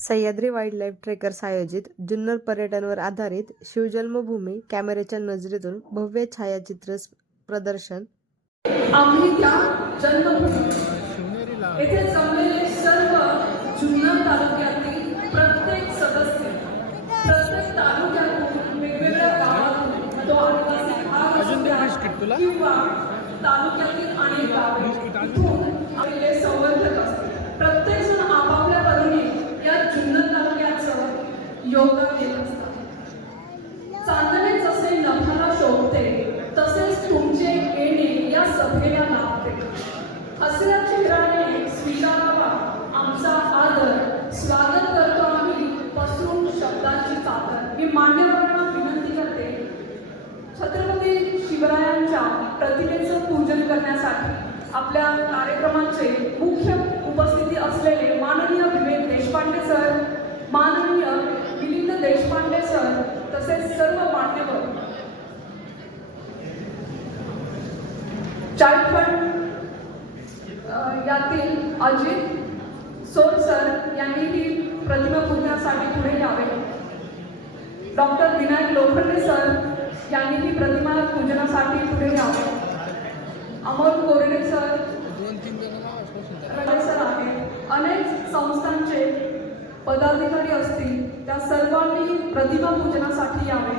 Sahyadri wildlife trekkers आयोजित जुन्नर पर्यटनवर आधारित शिवजन्मभूमी कॅमेऱ्याच्या नजरेतून भव्य छायाचित्र प्रदर्शन. आम्ही त्या जन्मभूमी येथे जमलेले सर्व जुन्नर तालुक्यातील प्रत्येक सदस्य, प्रत्येक तालुक्यातून वेगवेगळ्या गावातून तो आदिवासी भाग किंवा तालुक्यातील अनेक गावे इथून आलेले संवर्धक असतात. प्रत्येक जण आपापल्या परीने या जुन्नर तालुक्याचं योगदान देत असतात. चांदणे जसे नभाला शोभते तसेच तुमचे येणे या सभेला लाभते. हसऱ्या चेहऱ्याने स्वीकारावा आमचा आदर. स्वागत करतो आम्ही पसरून शब्दांची चादर. मी मान्यवरांना विनंती करते, छत्रपती शिवरायांच्या प्रतिमेचं पूजन करण्यासाठी आपल्या कार्यक्रमाचे मुख्य उपस्थिती असलेले माननीय विवेक देशपांडे सर, माननीय मिलिंद देशपांडे सर तसेच सर्व मान्यवर, चाइल्ड फंड यातील अजित सोर सर यांनी ही प्रतिमा पूजनासाठी पुढे यावे. डॉक्टर विनायक लोखंडे सर यांनी ही प्रतिमा पूजनासाठी पुढे यावे. अमोल कोरडे सर सर आहेत. अनेक संस्थांचे पदाधिकारी असतील, त्या सर्वांनी प्रतिमा पूजनासाठी यावे.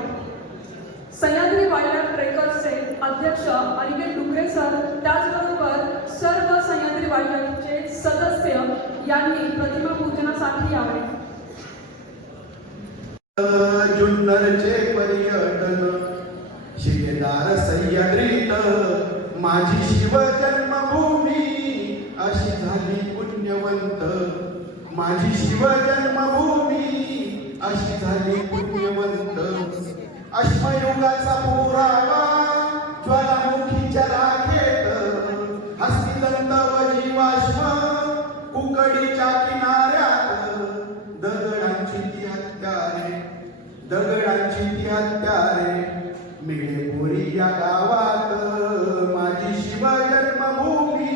सह्याद्री वाईल्डलाईफ ट्रेकर्सचे अध्यक्ष अनिकेत डुकरे सर, त्याचबरोबर सर्व सह्याद्री वाईल्डलाईफचे सदस्य यांनी प्रतिमा पूजनासाठी यावे. जुन्नरचे पर्यटन शिलेदार सह्याद्रीत माझी शिव जन्मभूमी अशी झाली पुण्यवंत. माझी शिव जन्मभूमी अशी झाली पुण्यवंत. अश्मयुगाचा पुरावा ज्वालामुखीच्या राखेत हस्तिदंत व जीवाश्म कुकडीच्या किनाऱ्यात दगडांची ती हत्यारे मिळे पोरी या गावात. माझी शिव जन्मभूमी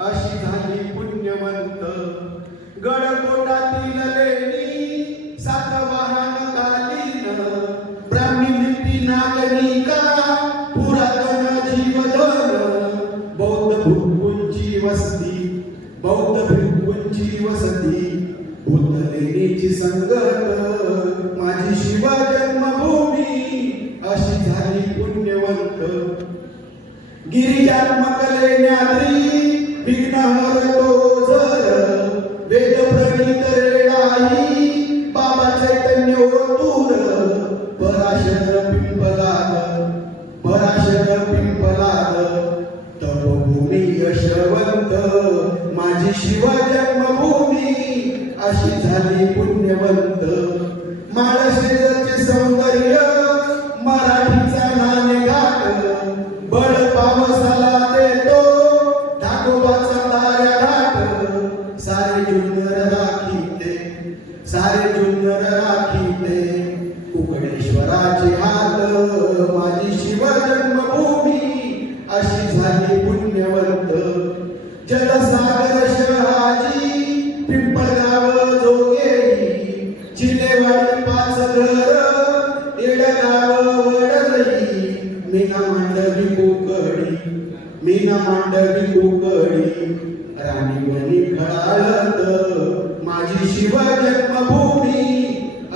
अशी झाली पुण्यवंत. गडकोटातील लेणी सातवाहन कालीन ब्राह्मी लिपी नागरिका पुरातन जीवधन बौद्ध भिक्खूंची वसती भूतलेणीची संगत. माझी शिव जन्मभूमी अशी झाली पुण्यवंत. गिरिजात्मक लेण्याद्री विघ्नहरतो जर वेद प्रणीत रेडाई बाबा चैतन्य ओतूर पराशर पिंपलाद तपोभूमी यशवंत. माझी शिव जन्मभूमी अशी झाली पुण्यवंत. माळशेजचे सौंदर्य मराठीचा नाणेघाट बळ पावसाला देतो ढाकोबाचा ताऱ्या घाट. सारे जुन्नर राखीते कुकडेश्वराचे हात. माझी शिव जन्मभूमी अशी झाली पुण्यवंत. जलसागर शहाजी पिंपळगाव जोगेरी चिलेवाडी पाचघर येडगाव वडजई मीना मांडवी कोकडी राणीवणी खळाळत. माझी शिव जन्मभूमी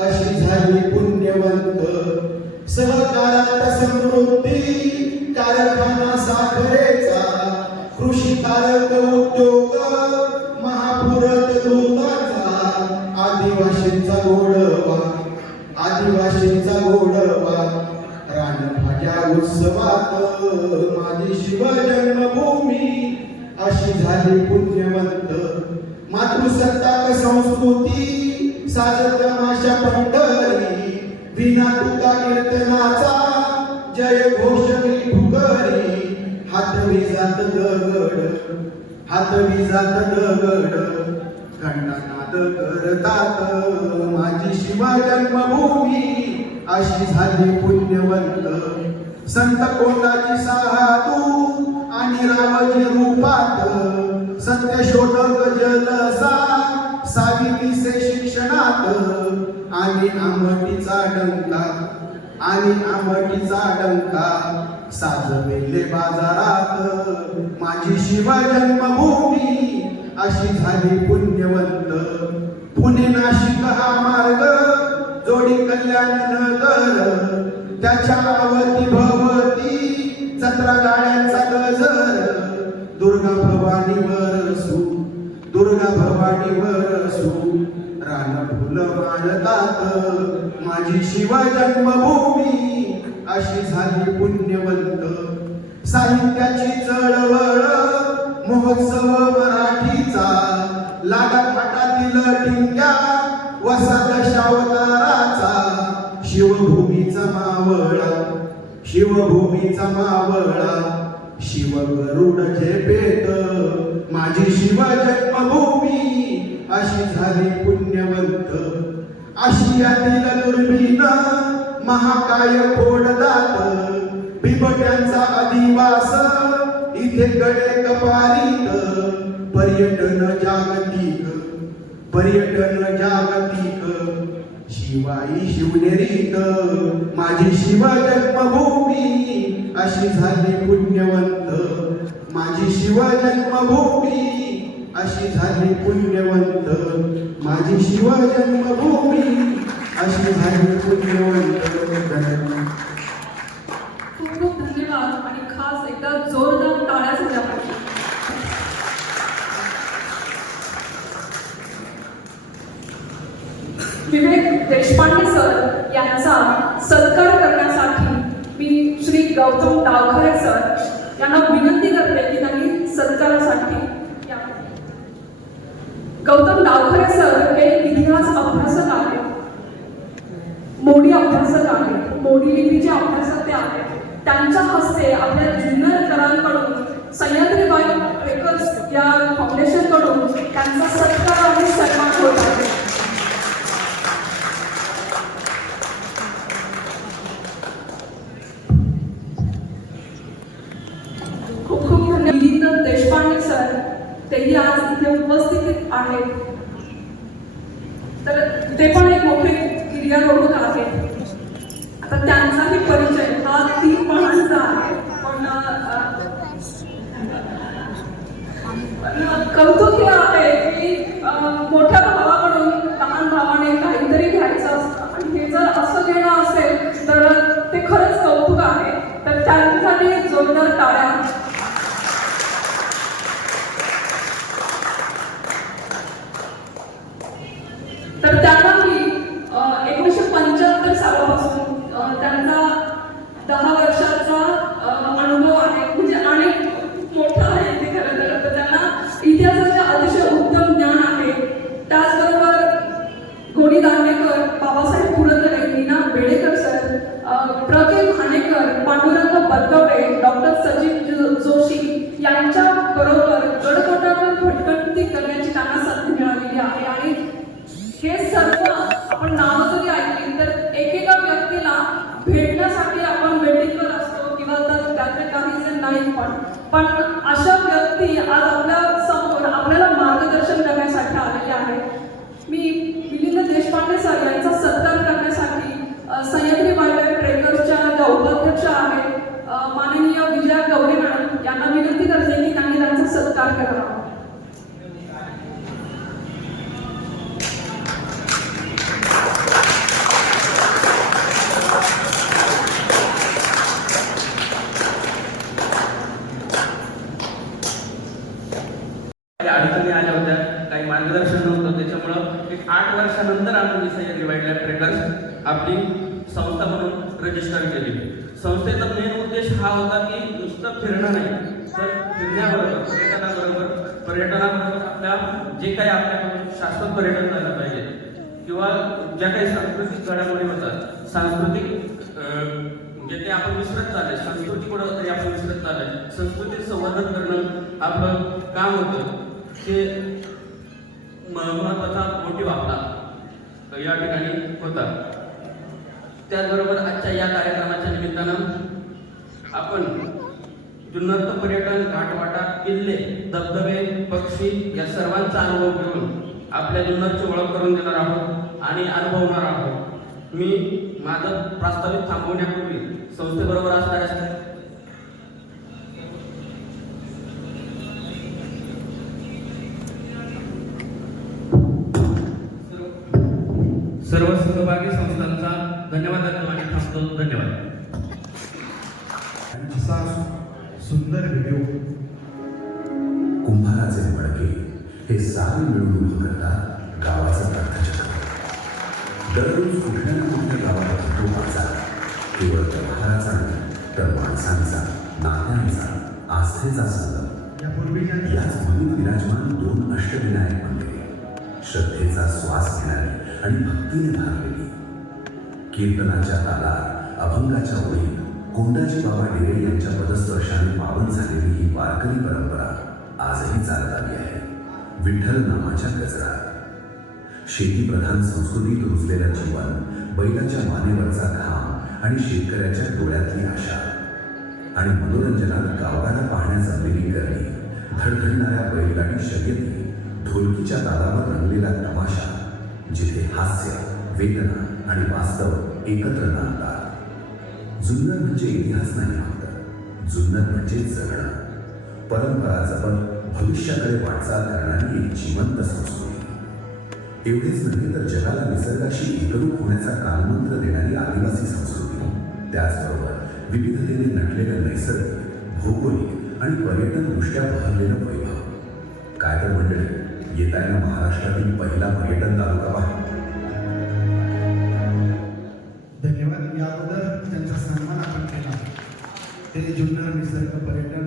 अशी झाली पुण्यवंत. सहकारात समृद्धी कारखाना साखरेचा कृषी कारक उद्योग महापुरत दुधाचा आदिवासींचा गोडवा रानभाज्या उत्सवात. माझी शिव जन्मभूमी अशी झाली पुण्यवंत. मातृसत्ताक संस्कृती साजत माशा पंढरी विना तुका कीर्तनाचा जय घोष फुकरी. हातविजात दगड घंटानाद करतात. माझी शिव जन्मभूमी अशी झाली पुण्यवंत. संत कोंडाची साधू आणि रावजी रूपात सत्यशोधक जलसा सावित्रीचे शिक्षण क्षणात आणि आमटीचा डंका साजवेले बाजारात माझी शिवा जन्मभूमी अशी झाली पुण्यवंत. पुणे नाशिक हा मार्ग जोडी कल्याण नगर त्याच्या आवती भवती जत्रा गाड्यांचा गजर. दुर्गा भवानीवर असू रान फुलं मांडतात माझी शिवा जन्मभूमी अशी झाली पुण्यवंत. साहित्याची चळवळ महोत्सव मराठीचा लागा फाटातील टिंग्या वसा दशावताराचा. शिवभूमीचा मावळा शिव गरुड झेपेत माझी शिवा जन्मभूमी अशी झाली पुण्यवंत. आशियातील दुर्बीण महाकाय खोडदात बिबट्यांचा अधिवास इथे कडे कपारीत. पर्यटन जागतिक शिवाई शिवनेरीत माझी शिवा जन्मभूमी अशी झाली पुण्यवंत. माझी शिवा जन्मभूमी अशी झाली पुण्यवंत. माझी शिवा जन्मभूमी अशी झाली पुण्यवंत. खूप खूप धन्यवाद आणि खास एकदा जोरदार टाळ्या झाल्या पाहिजे. विवेक देशपांडे सर यांचा सत्कार करण्यासाठी मी श्री गौतम डावखरे सर यांना विनंती करते की त्यांनी सत्कारासाठी यावे. गौतम डावखरे सर हे इतिहास अभ्यासक आहेत, मोडी अभ्यासक आहेत, मोडी लिपीचे अभ्यासक ते आहेत. त्यांच्या हस्ते आपल्या जुन्नरकरांकडून सह्याद्रीबाई ट्रेकर्स या फाउंडेशनकडून त्यांचा सत्कार आणि सन्मान होत आहे. खूप खूप धन्यवाद. मिलिंद देशपांडे सर तेही आज इथे उपस्थित आहेत, तर ते पण एक मोठे गिर्यारोहक आहेत. आता त्यांचाही परिचय हा 3 पानांचा आहे, पण कौतुक हे आहे की मोठ्या भावाकडून लहान भावाने काहीतरी घ्यायचं असतं आणि हे जर असं घेणं असेल तर ते खरंच कौतुक आहे. तर त्यांच्यासाठी जोरदार टाळ्या. तर त्यांनाही 1975 सालापासून त्यांचा 10 वर्षाचा अनुभव आहे, म्हणजे अनेक मोठा आहे ते खरं तर. त्यांना इतिहासाचे अतिशय उत्तम ज्ञान आहे. त्याचबरोबर गोडी दांडेकर, बाबासाहेब पुरंदरे, नीना बेडेकर सर, प्रके भानेकर, पांडुरंग बरकवडे, डॉक्टर सचिन जोशी यांच्या बरोबर गडकोटावर भटकंती करण्याची त्यांना संधी मिळालेली आहे. आणि हे सर्व आपण नावं जरी ऐकली तर एकेका व्यक्तीला भेटण्यासाठी आपण वेटिंगवर असतो किंवा तर त्यातले काही जण नाही, पण अशा व्यक्ती आज आपल्या समोर आपल्याला मार्गदर्शन करण्यासाठी आलेले आहेत. मी मिलिंद देशपांडे सर यांचा सत्कार करण्यासाठी सह्याद्रीबाई ट्रेकर्सच्या ज्या उपाध्यक्ष आहेत माननीय विजया गवळी मॅडम यांना विनंती करते की त्यांनी त्यांचा सत्कार करावा. अडचणी आल्या होत्या, काही मार्गदर्शन नव्हतं, त्याच्यामुळं एक 8 वर्षानंतर आम्ही सह्याद्री ट्रेकर्स आपली संस्था म्हणून रजिस्टर केली. संस्थेचा मेन उद्देश हा होता की नुसतं फिरणं नाही, तर फिरण्याबरोबर पर्यटनाबरोबर आपल्या जे काही आपल्याकडून शाश्वत पर्यटन झालं पाहिजे किंवा ज्या काही सांस्कृतिक घडामोडी होतात, सांस्कृतिक जे ते आपण विसरत चालले, संस्कृती कुठं तरी आपण विसरत चालले, संस्कृती संवर्धन करणं आपलं काम होतं. ते महत्त्वाचा मोटिव्ह आपला या ठिकाणी होता. त्याचबरोबर आजच्या या कार्यक्रमाच्या निमित्तानं आपण जुन्नरचं पर्यटन, घाटवाटा, किल्ले, धबधबे, पक्षी या सर्वांचा अनुभव घेऊन आपल्या जुन्नरची ओळख करून देणार आहोत. आणि अनुभवणार आहोत. मी माझं प्रास्ताविक थांबवण्यापूर्वी संस्थेबरोबर असणाऱ्या सर्व सहभागी संस्थांचा धन्यवाद देतो आणि थांबतो. धन्यवाद. असा सुंदर व्हिडिओ. कुंभाराचे मडके हे सारे मिळून उभं करतात गावाचं अर्थचक्र. दररोज कुठल्या ना कुठल्या गावात होतो बाजार. केवळ व्यवहाराचा नाही तर माणसांचा, नात्यांचा, आस्थेचा संगम. याच भूमीत विराजमान 2 अष्टविनायक मंदिरे, श्रद्धेचा श्वास घेणारी आणि भक्तीने भारलेली. कीर्तनाच्या तालात, अभंगाच्या ओळीत कोंडाजी बाबा डेरे यांच्या पदस्पर्शाने पावन झालेली ही वारकरी परंपरा आजही चालत आली आहे. विठ्ठल नामाच्या गजरात. शेतीप्रधान संस्कृतीत रुजलेलं जीवन, बैलाच्या मानेवरचा घाम आणि शेतकऱ्याच्या डोळ्यातली आशा आणि मनोरंजनात गावगाडा पाहण्या जमलेली गर्दी, धडधडणाऱ्या बैलगाडी शर्यती, ढोलकीच्या तालावर रंगलेला तमाशा, जिथे हास्य, वेदना आणि वास्तव एकत्र नांदतात. जुन्नर म्हणजे इतिहास नाही फक्त, जुन्नर म्हणजे जगणं. परंपरा जपत भविष्याकडे वाटचाल करणारी एक जिवंत संस्कृती. एवढेच नव्हे तर जगाला निसर्गाशी एकरूप होण्याचा कालमंत्र देणारी आदिवासी संस्कृती. त्याचबरोबर विविधतेने नटलेलं नैसर्गिक, भौगोलिक आणि पर्यटन दृष्ट्या बहरलेलं वैभव. काय तर मंडळी, येत आहे ना महाराष्ट्रातील पहिला पर्यटन तालुका पहा. धन्यवाद. या अगोदर त्यांचा सन्मान आपण केला. ते जुन्नर निसर्ग पर्यटन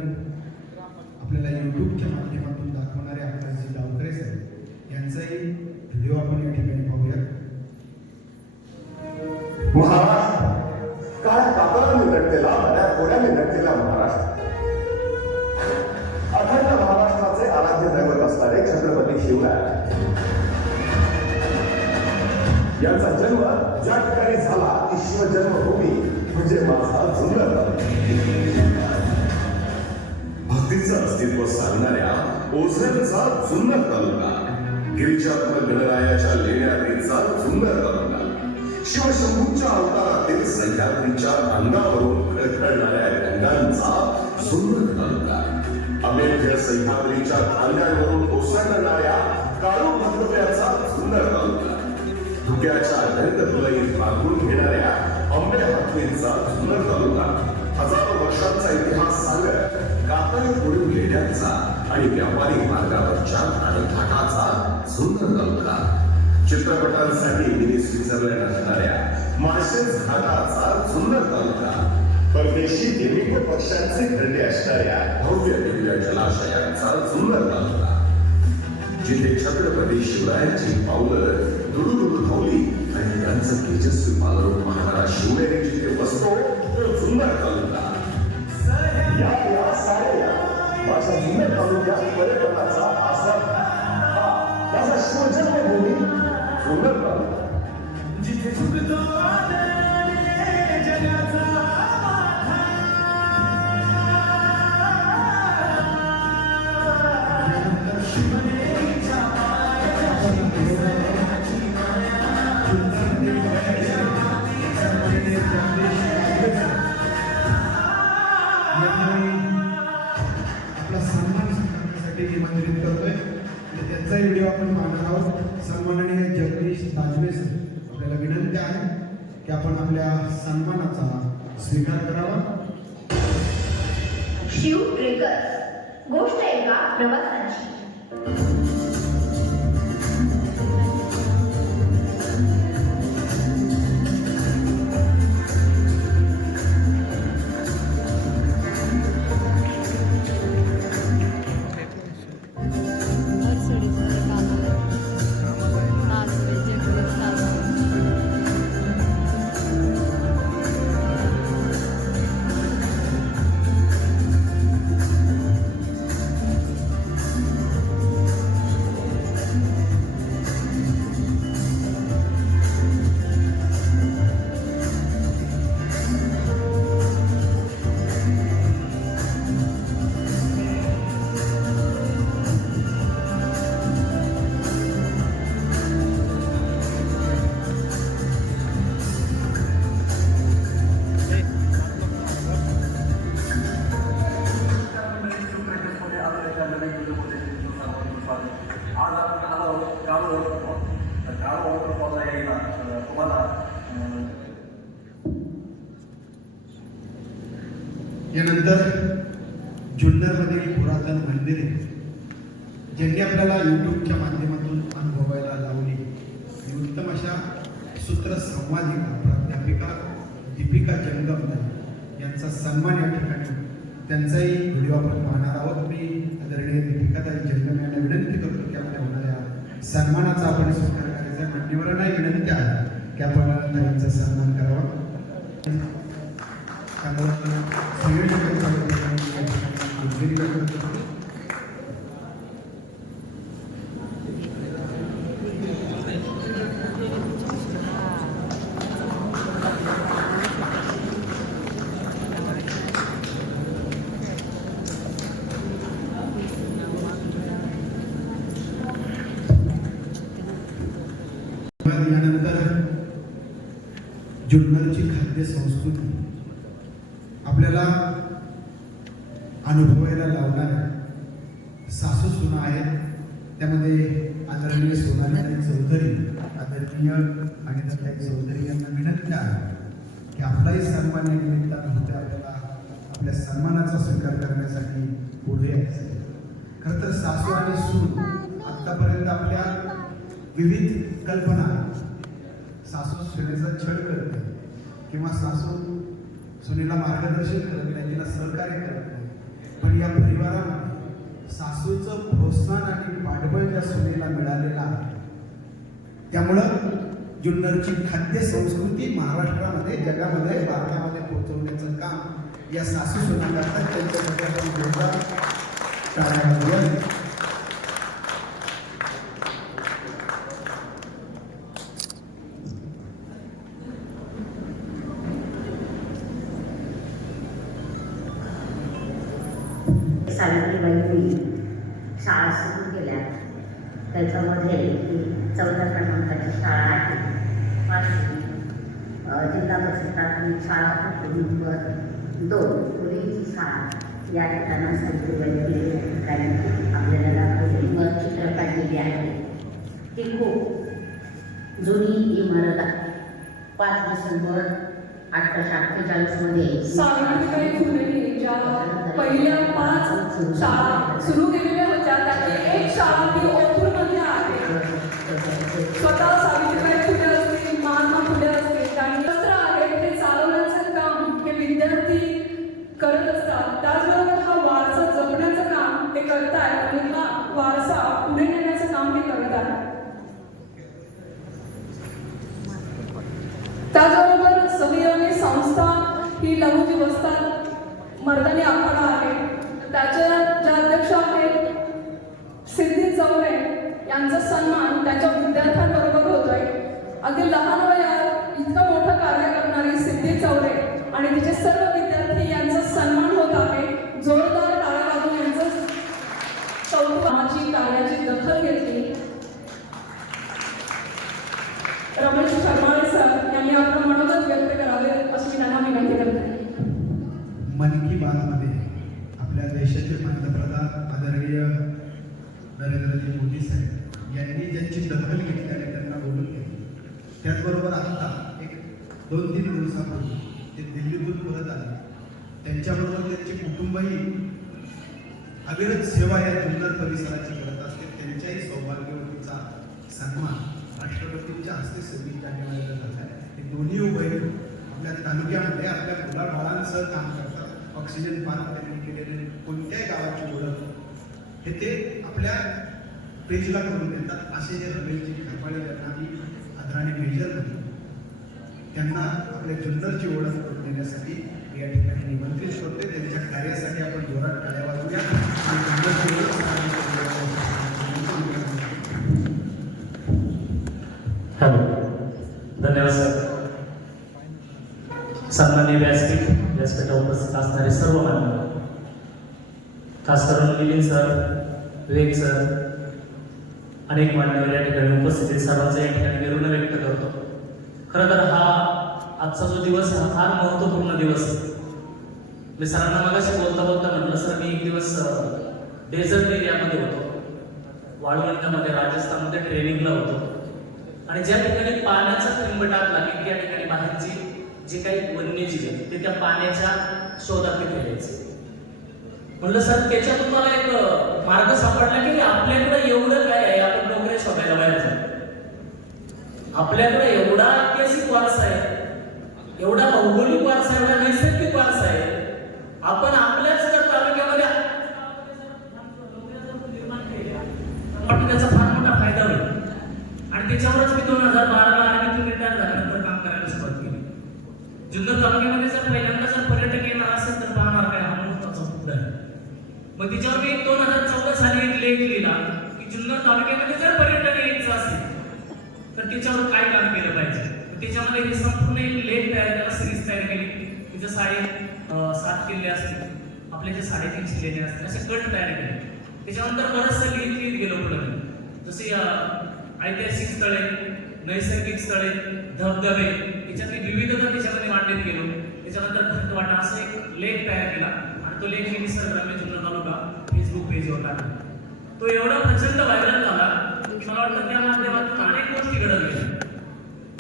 आपल्याला यूट्यूबच्या माध्यमातून दाखवणारे आपले जे गावकरे आहेत यांचाही व्हिडिओ आपण या ठिकाणी पाहूया. महाराष्ट्र काय कातराने नटलेला, बऱ्या कोड्याने नटलेला महाराष्ट्र. अखंड महाराष्ट्राचे आराध्य दैवत असणारे छत्रपती शिवराय यांचा जन्म ज्या ठिकाणी झाला ती शिवजन्मभूमी म्हणजे माझा जुन्नर. भक्तीचं अस्तित्व सांगणाऱ्या ओझरचा जुन्नर तालुका, गिरिजात्मक गणरायाच्या लेण्याचा जुन्नर तालुका, शिवशंभूच्या अवतारातील सह्याद्रीच्या अंगावरून खळखळणाऱ्या रंगांचा जुन्नर तालुका, अमेध्य सह्याद्रीच्या खांद्यांवरून ओसरणाऱ्या काळू भद्रव्याचा जुन्नर तालुका, धुक्याच्या दंतधुलईत भागून घेणाऱ्या आंबे हातवींचा जुन्नर तालुका, हजारो वर्षांचा इतिहास सांगत कातळी पुढील लेण्यांचा आणि व्यापारी मार्गावरच्या आणि घाटाचा जुन्नर तालुका, चित्रपटांसाठी मिनी स्वित्झर्लंड असणाऱ्या मार्शल्स घाटाचा जुन्नर तालुका, परदेशी देविक पक्ष्यांचे खंडे असणाऱ्या भव्य दिव्य जलाशयांचा जुन्नर तालुका, जिथे छत्रपती शिवरायांची पावलं दुडुडुडू धावली आणि त्यांचं तेजस्वी पालरूप पाहणारा शिवनेरी जिथे बसतो तो जुन्नर तालुका. या साऱ्या माझ्या जुन्नर तालुक्यात पर्यटनाचा आस्वाद माझा शिवजन्मभूमी जुन्नर तालुका, जिथे सुखतो जगाचा आपला सन्मान करण्यासाठी निमंत्रित करतोय. त्यांचाही व्हिडिओ आपण पाहणार आहोत. सन्माननीय जगदीश ताजवे सर, आपल्याला विनंती आहे की आपण आपल्या सन्मानाचा स्वीकार करावा. शिव ट्रेकर्स, गोष्ट एका प्रवासाची. यानंतर जुन्नरमधील पुरातन मंदिरे ज्यांनी आपल्याला यूट्यूबच्या माध्यमातून अनुभवायला लावली आणि उत्तम अशा सूत्रसंवादिका प्राध्यापिका दीपिका जंगम यांचा सन्मान या ठिकाणी त्यांचाही व्हिडिओ आपण पाहणार आहोत. मी आदरणीय दीपिकाताई जंगम यांना विनंती करतो की आपल्या होणाऱ्या सन्मानाचा आपण स्वीकार करायचा. मान्यवरांनाही विनंती आहे की आपण त्यांचा सन्मान करावा. यानंतर जुन्नरची खाद्य संस्कृती आपल्याला अनुभवायला लावणाऱ्या सासू सुना आहेत. त्यामध्ये आदरणीय सोनालीताई चौधरी, आदरणीय अनिताताई चौधरी यांना विनंती आहे की आपलाही सन्मान या निमित्तानं होते. आपल्याला आपल्या सन्मानाचा स्वीकार करण्यासाठी पुढे यायचं. खरं तर सासू आणि सून आतापर्यंत आपल्या विविध कल्पना, सासू सुनेचा छळ करते किंवा सासू सुनेला मार्गदर्शन करत नाही, तिला सहकार्य करत नाही. पण या परिवारामध्ये सासूचं प्रोत्साहन आणि पाठबळ ज्या सुनेला मिळालेलं आहे, त्यामुळं जुन्नरची खाद्य संस्कृती महाराष्ट्रामध्ये, जगामध्ये, भारतामध्ये पोहोचवण्याचं काम या सासू सुना करतात. त्यांच्यासाठी आपण जोरदार टाळ्या वाजवूया. सावित्रीबाई फुले शाळा सुरू केल्या. त्याच्यामध्ये 14 क्रमांकाची शाळा आहे. जिल्हा परिषद प्राथमिक शाळा नंबर 2 पुढील शाळा या ठिकाणी सावित्रीबाई फुले या ठिकाणी आपल्याला दाखवली व चित्र काढलेली आहे. ही खूप जुनी इमारत आहे. 5 डिसेंबर 1848 मध्ये सावित्रीबाई फुलेंनी ज्या पहिल्या 5 शाळा सुरू केलेल्या होत्या त्याची एक शाळा ही ओतूरमध्ये आहे. स्वतः सावित्रीबाई फुले असतील, महात्मा फुले असतील, त्यांनी शस्त्र आहे ते चालवण्याचं काम हे विद्यार्थी करत असतात. त्याचबरोबर हा वारसा जपण्याचं काम ते करतायत आणि हा वारसा पुढे नेण्याचं काम ते करत आहेत. त्याचबरोबर सवियानी संस्था ही लघुजी वस्तात मर्दानी आखाडा आहे. त्याच्या ज्या अध्यक्ष आहेत सिद्धी चौरे यांचा सन्मान त्यांच्या विद्यार्थ्यांबरोबर होतोय. अगदी लहान वयात इतकं मोठं कार्य करणारी सिद्धी चौरे आणि तिचे सर्व विद्यार्थी यांचा सन्मान होत आहे. जोरदार टाळ्या वाजवून यांचं कौतुकाची कार्याची दखल घेतली. रमेश शर्माळे सर यांनी आपलं मनोगत व्यक्त करावे अशी मी त्यांना विनंती करते. मन की बातमध्ये आपल्या देशाचे पंतप्रधान आदरणीय नरेंद्रजी मोदी साहेब यांनी ज्यांची दखल घेतली आणि त्यांना बोलून घेतली. त्याचबरोबर आता एक 2-3 दिवसापूर्वी ते दिल्लीतून परत आले. त्यांच्याबरोबर त्यांचे कुटुंबही अविरत सेवा या जुन्नर परिसराची करत असते. त्यांच्याही सौभाग्यवतीचा सन्मान राष्ट्रपतींच्या हस्ते 26 जानेवारीला झाला आहे. हे दोन्ही उभय आपल्या तालुक्यामध्ये आपल्या मुलाबाळांसह काम करतात. ऑक्सिजन पार्क त्यांनी केलेले कोणत्याही गावाची ओळख हे ते आपल्या पेजला करून देतात. असे जे रमेशजी खरपाळे यांना मी आदराने मेजर होते, त्यांना आपल्या जुन्नरची ओळख करून देण्यासाठी मी या ठिकाणी निमंत्रित करते. त्यांच्या कार्यासाठी आपण जोरात टाळ्या वाजवूया आणि जुन्नरची ओळख हॅलो, धन्यवाद सर. सन्माननीय व्यासपीठावर उपस्थित असणारे सर्व मान्यवर, खास करून मिलिंद सर, विवेक सर, अनेक मान्यवर या ठिकाणी उपस्थित आहेत. सर्वांचं या ठिकाणी विरुद्ध व्यक्त करतो. खरं तर हा आजचा जो दिवस हा फार महत्त्वपूर्ण दिवस आहे. मी सरांना मगाशी बोलता म्हटलं, सर मी एक दिवस डेझर्ट एरियामध्ये होतो, वाळवंटामध्ये राजस्थानमध्ये ट्रेनिंगला होतो आणि ज्या ठिकाणी पाण्याचा थेंब टाकला की त्या ठिकाणी बाहेरची जे काही वन्यजीव आहेत ते त्या पाण्याच्या शोधात तिथे यायचं. म्हणलं सर त्याच्यातून मला एक मार्ग सापडला की आपल्याकडे एवढं काय आहे, आपण डोंगरे शोधायला बाहेर जातो. आपल्याकडे एवढा ऐतिहासिक वारसा आहे, एवढा भौगोलिक वारसा आहे, एवढा नैसर्गिक वारसा आहे. आपण आपल्याच जर तालुक्यामध्ये पण त्याचा फार मोठा फायदा होईल. आणि त्याच्यावरच मी 2012ला आर्मीतून रिटायर झाल्यानंतर काम करायला सुरुवात केली. जुन्नर तालुक्यामध्ये जर पहिल्यांदा जर पर्यटक येणार असेल तर पाहणार काय, हा महत्वाचा मुद्दा आहे. मग तिच्यावर मी 2014 साली एक लेख लिहिला की जुन्नर तालुक्यामध्ये जर पर्यटन यायचं असेल तर त्याच्यावर काय काम केलं पाहिजे. त्याच्यामध्ये हे संपूर्ण एक लेख तयार केला, सिरीज तयार केली. तिथे 7 किल्ले असतील, आपले जे 350 लेणे असतील, असे गट तयार केले. त्याच्यानंतर बरंचसं लिहित गेलो पुढे, जसे ऐतिहासिक स्थळे, नैसर्गिक स्थळे, धबधबे, त्याच्यातली विविधता त्याच्यामध्ये मांडण्यात गेलो. त्याच्यानंतर खतवाटा असं एक लेख तयार केला आणि तो लेख मी निसर्गरम्य जुन्नर तालुका फेसबुक पेजवर टाकला. तो एवढा प्रचंड व्हायरल झाला की मला वाटतं त्या माध्यमातून अनेक गोष्टी घडत गेल्या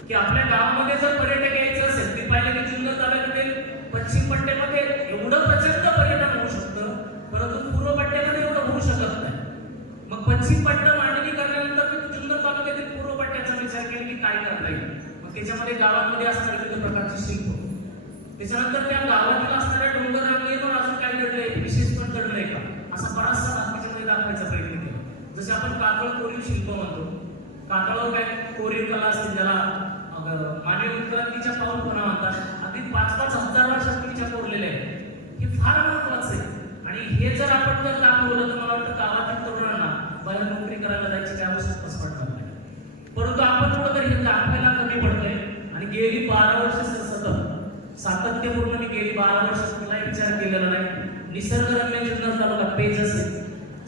की आपल्या गावामध्ये जर पर्यटक यायचं असेल, ते पाहिलं की जुन्नर तालुक्यातील पश्चिम पट्ट्यामध्ये एवढं प्रचंड पर्यटन होऊ शकतं, परंतु पूर्व पट्ट्यामध्ये एवढं होऊ शकत नाही. मग पश्चिम पट्टा मांडणी करण्यानंतर मी जुन्नर तालुक्यातील पूर्व पट्ट्याचा विचार केला की काय करता येईल. मग त्याच्यामध्ये गावांमध्ये असणारे विविध प्रकारचे शिल्प, त्याच्यानंतर त्या गावातील असणाऱ्या डोंगर रांगेवर अजून काय घडलंय, विशेष पण घडलंय का, असा बराचसा भाग त्याच्यामध्ये दाखवायचा प्रयत्न केला. जसे आपण कातळ कोरीव शिल्प म्हणतो, कातळावर काय कोरीव कला असते, ज्याला मानवी उत्क्रांतीच्या पाऊलखुणा म्हणतात, अगदी 5-5 हजार वर्षापूर्वीच्या कोरलेल्या आहेत. हे फार महत्वाचं आहे. आणि हे जर आपण जर दाखवलं तर मला वाटतं गावातील तरुणांना बाहेर नोकरी करायला जायची काय आवश्यकताच पडणार नाही. परंतु आपण कुठंतरी हे दाखवायला कमी पडतंय. आणि गेली 12 वर्ष सतत सातत्यपूर्ण मी गेली 12 वर्ष कुठलाही विचार केलेला नाही. निसर्गरम्य जुन्नर तालुका पेज असेल,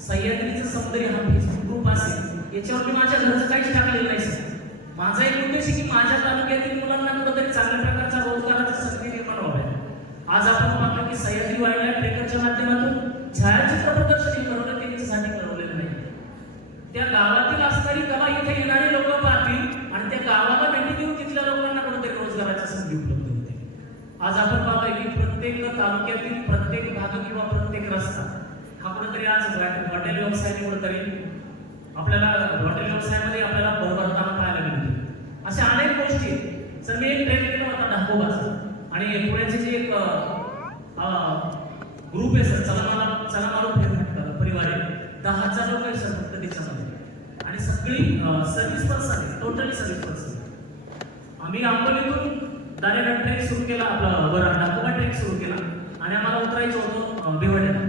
सह्याद्रीचं सौंदर्य हा फेसबुक ग्रुप असेल, याच्यावर मी माझ्या घरचं काहीच टाकलेलं नाही सर. माझा एक उद्देश आहे की माझ्या तालुक्यातील मुलांना कुठेतरी चांगल्या प्रकारचा रोजगाराच्या संधी निर्माण व्हाव्या. आज आपण पाहतो की सह्याद्री वाईल्डलाईफ ट्रेकरच्या माध्यमातून छायाचित्र प्रदर्शन करवलं त्यांच्यासाठी करवलेलं नाही. त्या गावातील असणारी कला इथे येणारे लोक पाहतील आणि त्या गावाला भेटी देऊन तिथल्या लोकांना कुठेतरी रोजगाराच्या संधी उपलब्ध होते. आज आपण पाहतोय की प्रत्येक तालुक्यातील प्रत्येक भाग किंवा प्रत्येक रस्ता हा कुठेतरी आज हॉटेल व्यवसायाने कुठेतरी आपल्याला हॉटेल व्यवसायामध्ये आपल्याला भरभरताना पाहायला मिळते. अशा अनेक गोष्टी. सर मी एक ट्रेन केला होता ढाकोबाचा, आणि पुण्याचे जे एक ग्रुप आहे सर, चला मारू परिवार आहे, 10,000 लोक आहे सर फक्त त्याच्यामध्ये, आणि सगळी सर्व्हिस पर्सन आहे, टोटली सर्व्हिस पर्सन. आम्ही आंबोलीतून डायरेक्ट ट्रेक सुरू केला, आपला ढाकोबा ट्रेक सुरू केला, आणि आम्हाला उतरायचं होतं भिवाड्याला.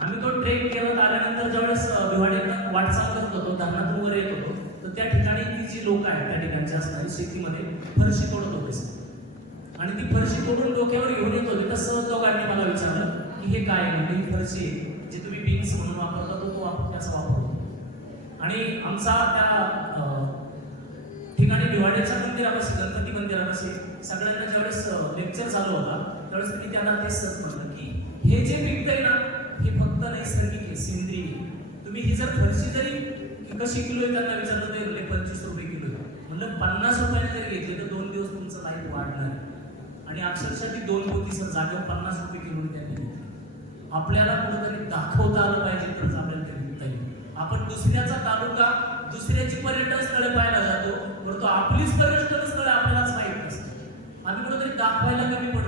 आम्ही तो ट्रेक करत आल्यानंतर ज्यावेळेस भिवाड्यात वाटचाल करत होतो, धरणात वगैरे येत होतो, तर त्या ठिकाणी ती जी लोक आहेत त्या ठिकाणची असणारी शेतीमध्ये फरशी तोडत होते आणि ती फरशी तोडून डोक्यावर घेऊन येत होते. तर सहज लोकांनी मला विचारलं की हे काय, म्हणजे ही फरशी जे तुम्ही बीन्स म्हणून वापरता तो आपण त्याचा वापर होतो. आणि आमचा त्या ठिकाणी भिवाड्याच्या मंदिरापाशी, गणपती मंदिरापाशी सगळ्यांना ज्यावेळेस लेक्चर चालू होता त्यावेळेस मी त्यांना तेच म्हटलं की हे जे पिकतंय ना हे फक्त नैसर्गिक आहे, सेंद्रिय. तुम्ही ही जर फरशी जरी कशी किलो आहे त्यांना विचारलं तर 25 रुपये किलो आहे. म्हणलं 50 रुपयाने जरी घेतले तर 2 दिवस तुमचं लाईफ वाढणार. आणि अक्षरशः ती 2 पोती सर जागेवर 50 रुपये किलो त्यांनी घेतली. आपल्याला कुठेतरी दाखवता आलं पाहिजे तर आपल्याला ते विकता येईल. आपण दुसऱ्याचा तालुका, दुसऱ्याची पर्यटन स्थळे पाहायला जातो, परंतु आपलीच पर्यटन स्थळे आपल्यालाच माहीत नसतात. आम्ही कुठेतरी दाखवायला कमी पडतो.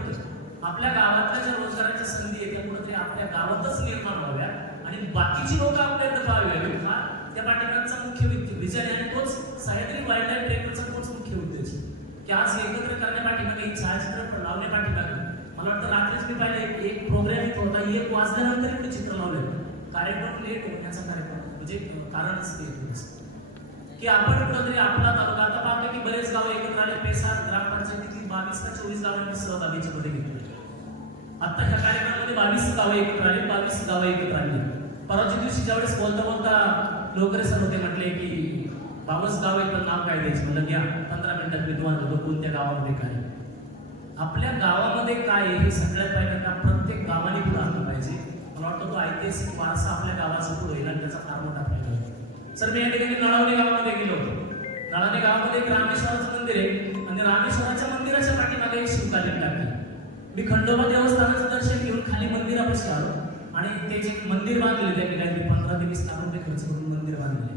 आपल्या गावातल्या ज्या रोजगाराच्या संधी आहेत त्या कुठेतरी आपल्या गावातच निर्माण व्हाव्या आणि बाकीची लोक आपल्याकडे पाहावी, हा त्या पाठिंब्याचा मुख्य विजन आहे. आणि तोच सह्याद्री वाईल्डलाईफ ट्रेकरचा तोच मुख्य उद्देश की आज एकत्र करण्यापाठीमागे, एक छायाचित्र लावण्यापाठीमागे मला वाटतं रात्रीच मी पाहिलं एक प्रोग्राम इथं होता, 1 वाजल्यानंतर इथे चित्र लावले. कार्यक्रम लेट होण्याचा कार्यक्रम म्हणजे कारणच ते की आपण कुठेतरी आपला तालुका, आता पाहतो की बरेच गाव एकत्र आले. पेसार ग्रामपंचायतीतील 22 का 24 गावांनी सहभागीच्या मध्ये घेतले. आता ह्या कार्यक्रमामध्ये 22 गावं एकत्र आली, 22 गावं एकत्र आली. परवाच्या दिवशी ज्यावेळेस बोलता बोलता लोकरे सर होते, म्हटले की 22 गाव आहे पण नाव काय द्यायचं. म्हणलं घ्या 15 मिनिटात मी तुम्हाला देतो कोणत्या गावामध्ये काय. आपल्या गावामध्ये काय आहे हे सगळ्यात पहिल्यांदा प्रत्येक गावाने पुढे आणलं पाहिजे. मला वाटतं तो ऐतिहासिक वारसा आपल्या गावाचा पुढे येईल आणि त्याचा फार मोठा फायदा होईल. सर मी या ठिकाणी नळावणे गावामध्ये गेलो होतो. नळावणे गावामध्ये एक रामेश्वराचं मंदिर आहे आणि रामेश्वराच्या मंदिराच्या पाठीमागे एक शिवकालीन टाकी. मी खंडोबा देवस्थानाचं दर्शन घेऊन खाली मंदिरापाशी आलो आणि ते जे मंदिर बांधलेले त्यांनी काहीतरी 15 ते 20 लाख रुपये खर्च करून मंदिर बांधले.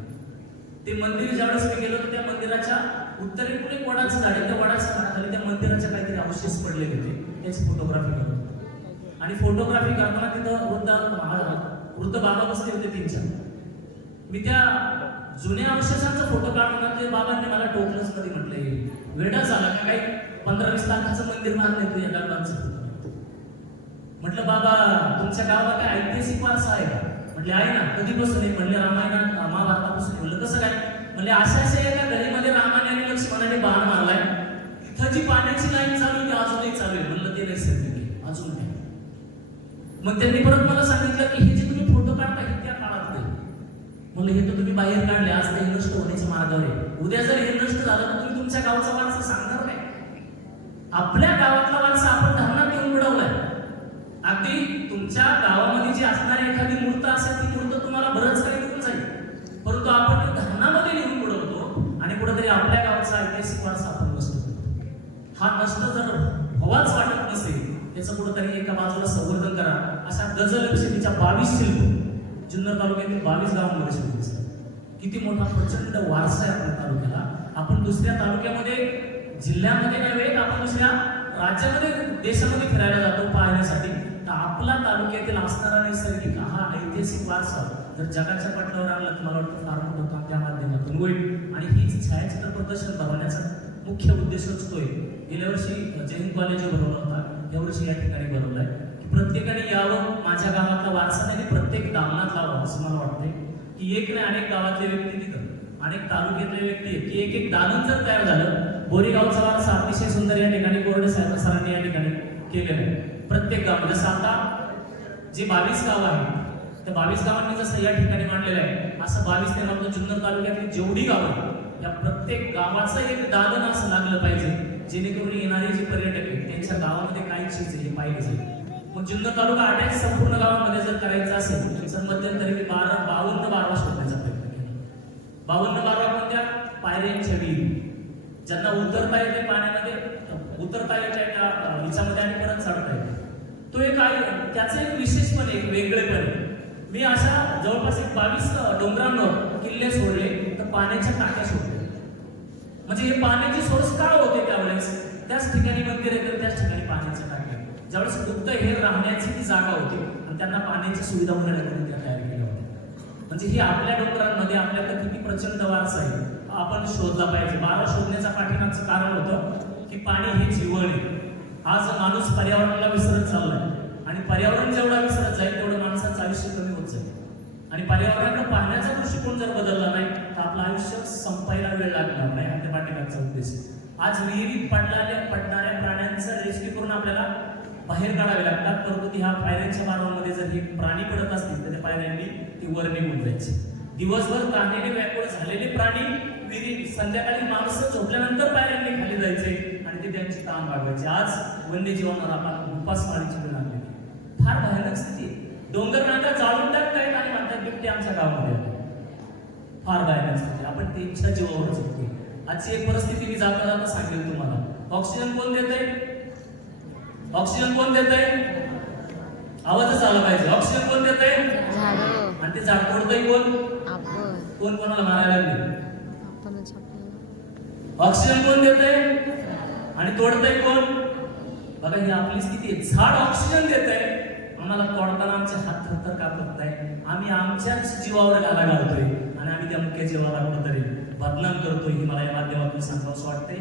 ते मंदिर ज्यावेळेस मी गेलो तर त्या मंदिराच्या उत्तरेकडे एक वडाचं झाड आहे, त्या वडाच्या झाडाखाली त्या मंदिराच्या काहीतरी अवशेष पडलेले होते, त्याची फोटोग्राफी करत होतो. आणि फोटोग्राफी करताना तिथं वृद्ध बाबा बसले होते 3-4. मी त्या जुन्या अवशेषांचा फोटो काढताना ते बाबांनी मला टोकलंच कधी म्हटलंय, वेडा झाला का काही 15-20 लाखाचं मंदिर बांधलंय तू या दगडांचं. म्हटलं बाबा तुमच्या गावाला काय ऐतिहासिक वारसा आहे का? म्हटले आहे ना. कधीपासून आहे? म्हणले रामायणात महाभारतापासून. म्हणलं कसं काय? म्हणले अशा एका गलीमध्ये रामाने आणि लक्ष्मणाने बाण मारलाय, तिथं जी पाण्याची लाईन चालू आहे ती अजूनही चालू आहे. म्हणलं ते नैसर्गिक आहे, अजून नाही. मग त्यांनी परत मला सांगितलं की हे जे तुम्ही फोटो काढता हे त्या काळात नाही. म्हणलं हे तर तुम्ही बाहेर काढले, आज ते नष्ट होण्याच्या मार्गावर आहे. उद्या जर हे नष्ट झालं तर तुम्ही तुमच्या गावचा वारसा सांगणार नाही. आपल्या गावातला वारसा आपण धरणात येऊन बुडवलाय. अगदी तुमच्या गावामध्ये जी असणारी एखादी मूर्त असेल ती मूर्त तुम्हाला बरंच काही निघून जाईल, परंतु आपण ते धरणामध्ये लिहून बुडवतो आणि कुठेतरी आपल्या गावचा ऐतिहासिक वारसा आपण नष्ट करतो. हा नष्ट जर व्हावाच वाटत नसेल त्याचं कुठेतरी एका बाजूला संवर्धन करा. अशा गजलक्षेतीच्या 22 शिल्प जुन्नर तालुक्यातील 22 गावांमध्ये शिल्प दिसतात. किती मोठा प्रचंड वारसा आहे आपल्या तालुक्याला. आपण दुसऱ्या तालुक्यामध्ये, जिल्ह्यामध्ये नव्हे, आपण दुसऱ्या राज्यामध्ये, देशामध्ये फिरायला जातो पाहण्यासाठी. तर आपला तालुक्यातील असणारा नैसर्गिक हा ऐतिहासिक वारसा जर जगाच्या पटलावर आणला तर मला वाटतं फार मोठं काम त्या माध्यमातून होईल. आणि हीच छायाचित्र प्रदर्शन भरवण्याचा मुख्य उद्देशच तो आहे. गेल्या वर्षी जैन कॉलेज भरवला होता, यावर्षी या ठिकाणी भरवलाय की प्रत्येकाने यावं, माझ्या गावातला वारसा नाही, प्रत्येक दालनात लावावं असं मला वाटतंय. की एक नाही अनेक गावातले व्यक्ती तिथं, अनेक तालुक्यातले व्यक्ती आहेत की एक दालन जर तयार झालं. बोरीगावचा वारसा अतिशय सुंदर या ठिकाणी कोरडे सरांनी या ठिकाणी केलेलं आहे. प्रत्येक गाव जसं आता जे 22 गाव आहेत त्या 22 गावांनी जसं या ठिकाणी मांडलेलं आहे, असं 22 ते मात्र जुन्नर तालुक्यातली जेवढी गावं आहेत या प्रत्येक गावाचं एक दालन असं लागलं पाहिजे, जेणेकरून येणारे जे पर्यटक आहेत त्यांच्या गावामध्ये काय चीज आहे हे पाहिलं जाईल. मग जुन्नर तालुका अटॅच संपूर्ण गावांमध्ये जर करायचं असेल तर मध्यंतरी मी 52 बारवा शोधण्याचा प्रयत्न केला. 52 बारवा कोणत्या? पायऱ्यांच्या विहीर, ज्यांना उतरता येते पाण्यामध्ये, उतरता येते त्या हिच्यामध्ये आणि परत चढता येते. तो एक आहे, त्याचं एक विशेषपण एक वेगळेपण. मी अशा जवळपास 22 डोंगरांवर किल्ले सोडले तर पाण्याच्या टाक्या सोडले. म्हणजे हे पाण्याची सोर्स का होते त्यावेळेस? त्याच ठिकाणी मंदिर आहे तर त्याच ठिकाणी पाण्याच्या टाक्या. ज्यावेळेस गुप्त हे राहण्याची ती जागा होती आणि त्यांना पाण्याची सुविधा होण्यासाठी त्या तयार केल्या होत्या. म्हणजे ही आपल्या डोंगरांमध्ये आपल्याकडे किती प्रचंड वारसा आहे आपण शोधला पाहिजे. बारा शोधण्याचं पाठीमागचं कारण होतं की पाणी हे जीवन आहे. आज माणूस पर्यावरणाला विसरत चाललाय आणि पर्यावरण जेवढा विसरत जाईल तेवढं माणसाचं आयुष्य कमी होत जाईल. आणि पर्यावरणाकडे पाहण्याचा दृष्टिकोन जर बदलला नाही तर आपलं आयुष्य संपायला वेळ लागणार नाही. हा त्या पाठीमागचा उद्देश आहे. आज विहिरीत पडणाऱ्या प्राण्यांचं रेस्क्यू करून आपल्याला बाहेर काढावे लागतात, परंतु ह्या पायऱ्यांच्या बारांमध्ये जर हे प्राणी पडत असतील तर त्या पायऱ्यांनी ती वर निघून जायची. दिवसभर ताणलेले व्याकुळ झालेले प्राणी विहिरी, संध्याकाळी माणसं झोपल्यानंतर पायऱ्यांनी खाली जायचे आणि ते त्यांची ताण वागवायचे. आज वन्यजीवांना आपण उपासमारीची वेळ आणली. फार भयानक स्थिती. डोंगर नाका जाळून टाकतायत आणि म्हणतात बिबटे आमच्या गावामध्ये आले. फार भयानक स्थिती. आपण त्यांच्या जीवावर जगतोय. आजची एक परिस्थिती मी जाता जाता सांगेल तुम्हाला. ऑक्सिजन कोण देतंय? ऑक्सिजन कोण देतंय? आवाजच आला पाहिजे. ऑक्सिजन कोण देतंय? आणि ते झाड तोडतंय कोण? कोण कोणाला मारायला लागले? ऑक्सिजन कोण देतंय आणि तोडतंय कोण? बघा ही आपली स्थिती आहे. झाड ऑक्सिजन देतंय, आम्हाला तोडताना आमचे हात थरथर कापत नाही. आम्ही आमच्याच जीवावर घाला घालतोय आणि आम्ही त्या मुख्य जीवाला कुठेतरी बदनाम करतोय. ही मला या माध्यमातून सांगावं असं वाटतंय.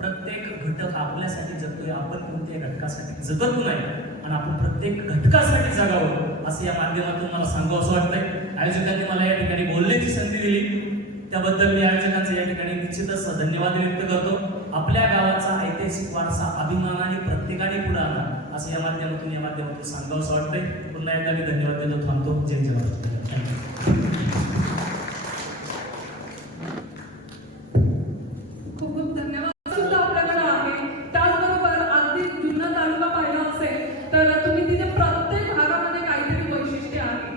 प्रत्येक घटक आपल्यासाठी जगतोय, आपण कोणत्याही घटकासाठी जगत नाही आणि आपण प्रत्येक घटकासाठी जगावं असं या माध्यमातून मला सांगावं असं वाटतंय. आयोजकांनी मला या ठिकाणी बोलण्याची संधी दिली त्याबद्दल मी आयोजकांचा या ठिकाणी निश्चितच धन्यवाद व्यक्त करतो. आपल्या गावाचा ऐतिहासिक वारसा अभिमानाने प्रत्येकाने पुढे आणा असं या माध्यमातून सांगावं असं वाटतंय. पुन्हा एकदा मी धन्यवाद देतो. थांबतो. जय जवाहर. खूप खूप धन्यवाद सुद्धा आपल्याकडे आहे. त्याचबरोबर अगदी जुन्नर तालुका पाहिला असेल तर तुम्ही तिथे प्रत्येक भागामध्ये काहीतरी वैशिष्ट्य आहे.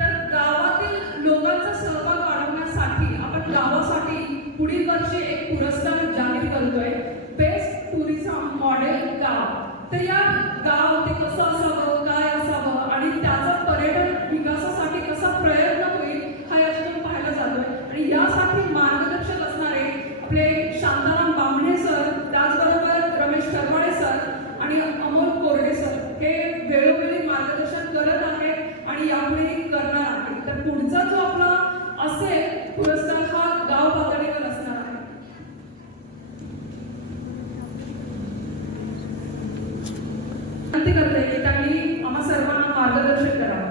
तर गावातील लोकांचा सहभाग वाढवण्यासाठी आपण गावासाठी पुढील वर्षी एक पुरस्कार जाहीर करतोय. बेस्ट टुरिझम मॉडेल गाव तर या गाव ते कसं असावं, काय असावं आणि त्याचा पर्यटन विकासासाठी कसा प्रयत्न होईल हा याच्यातून पाहायला जातोय. आणि यासाठी मार्गदर्शक असणारे आपले शांताराम बामणे सर, त्याचबरोबर रमेश करमाळे सर आणि अमोल कोरडे सर हे वेळोवेळी मार्गदर्शन करत आहेत आणि यापुढे करणार आहेत. तर पुढचा जो आपला असेल पुरस्कार हा गाव पातळीवर असणार आहे. विनंती करते की त्यांनी आम्हा सर्वांना मार्गदर्शन करावं.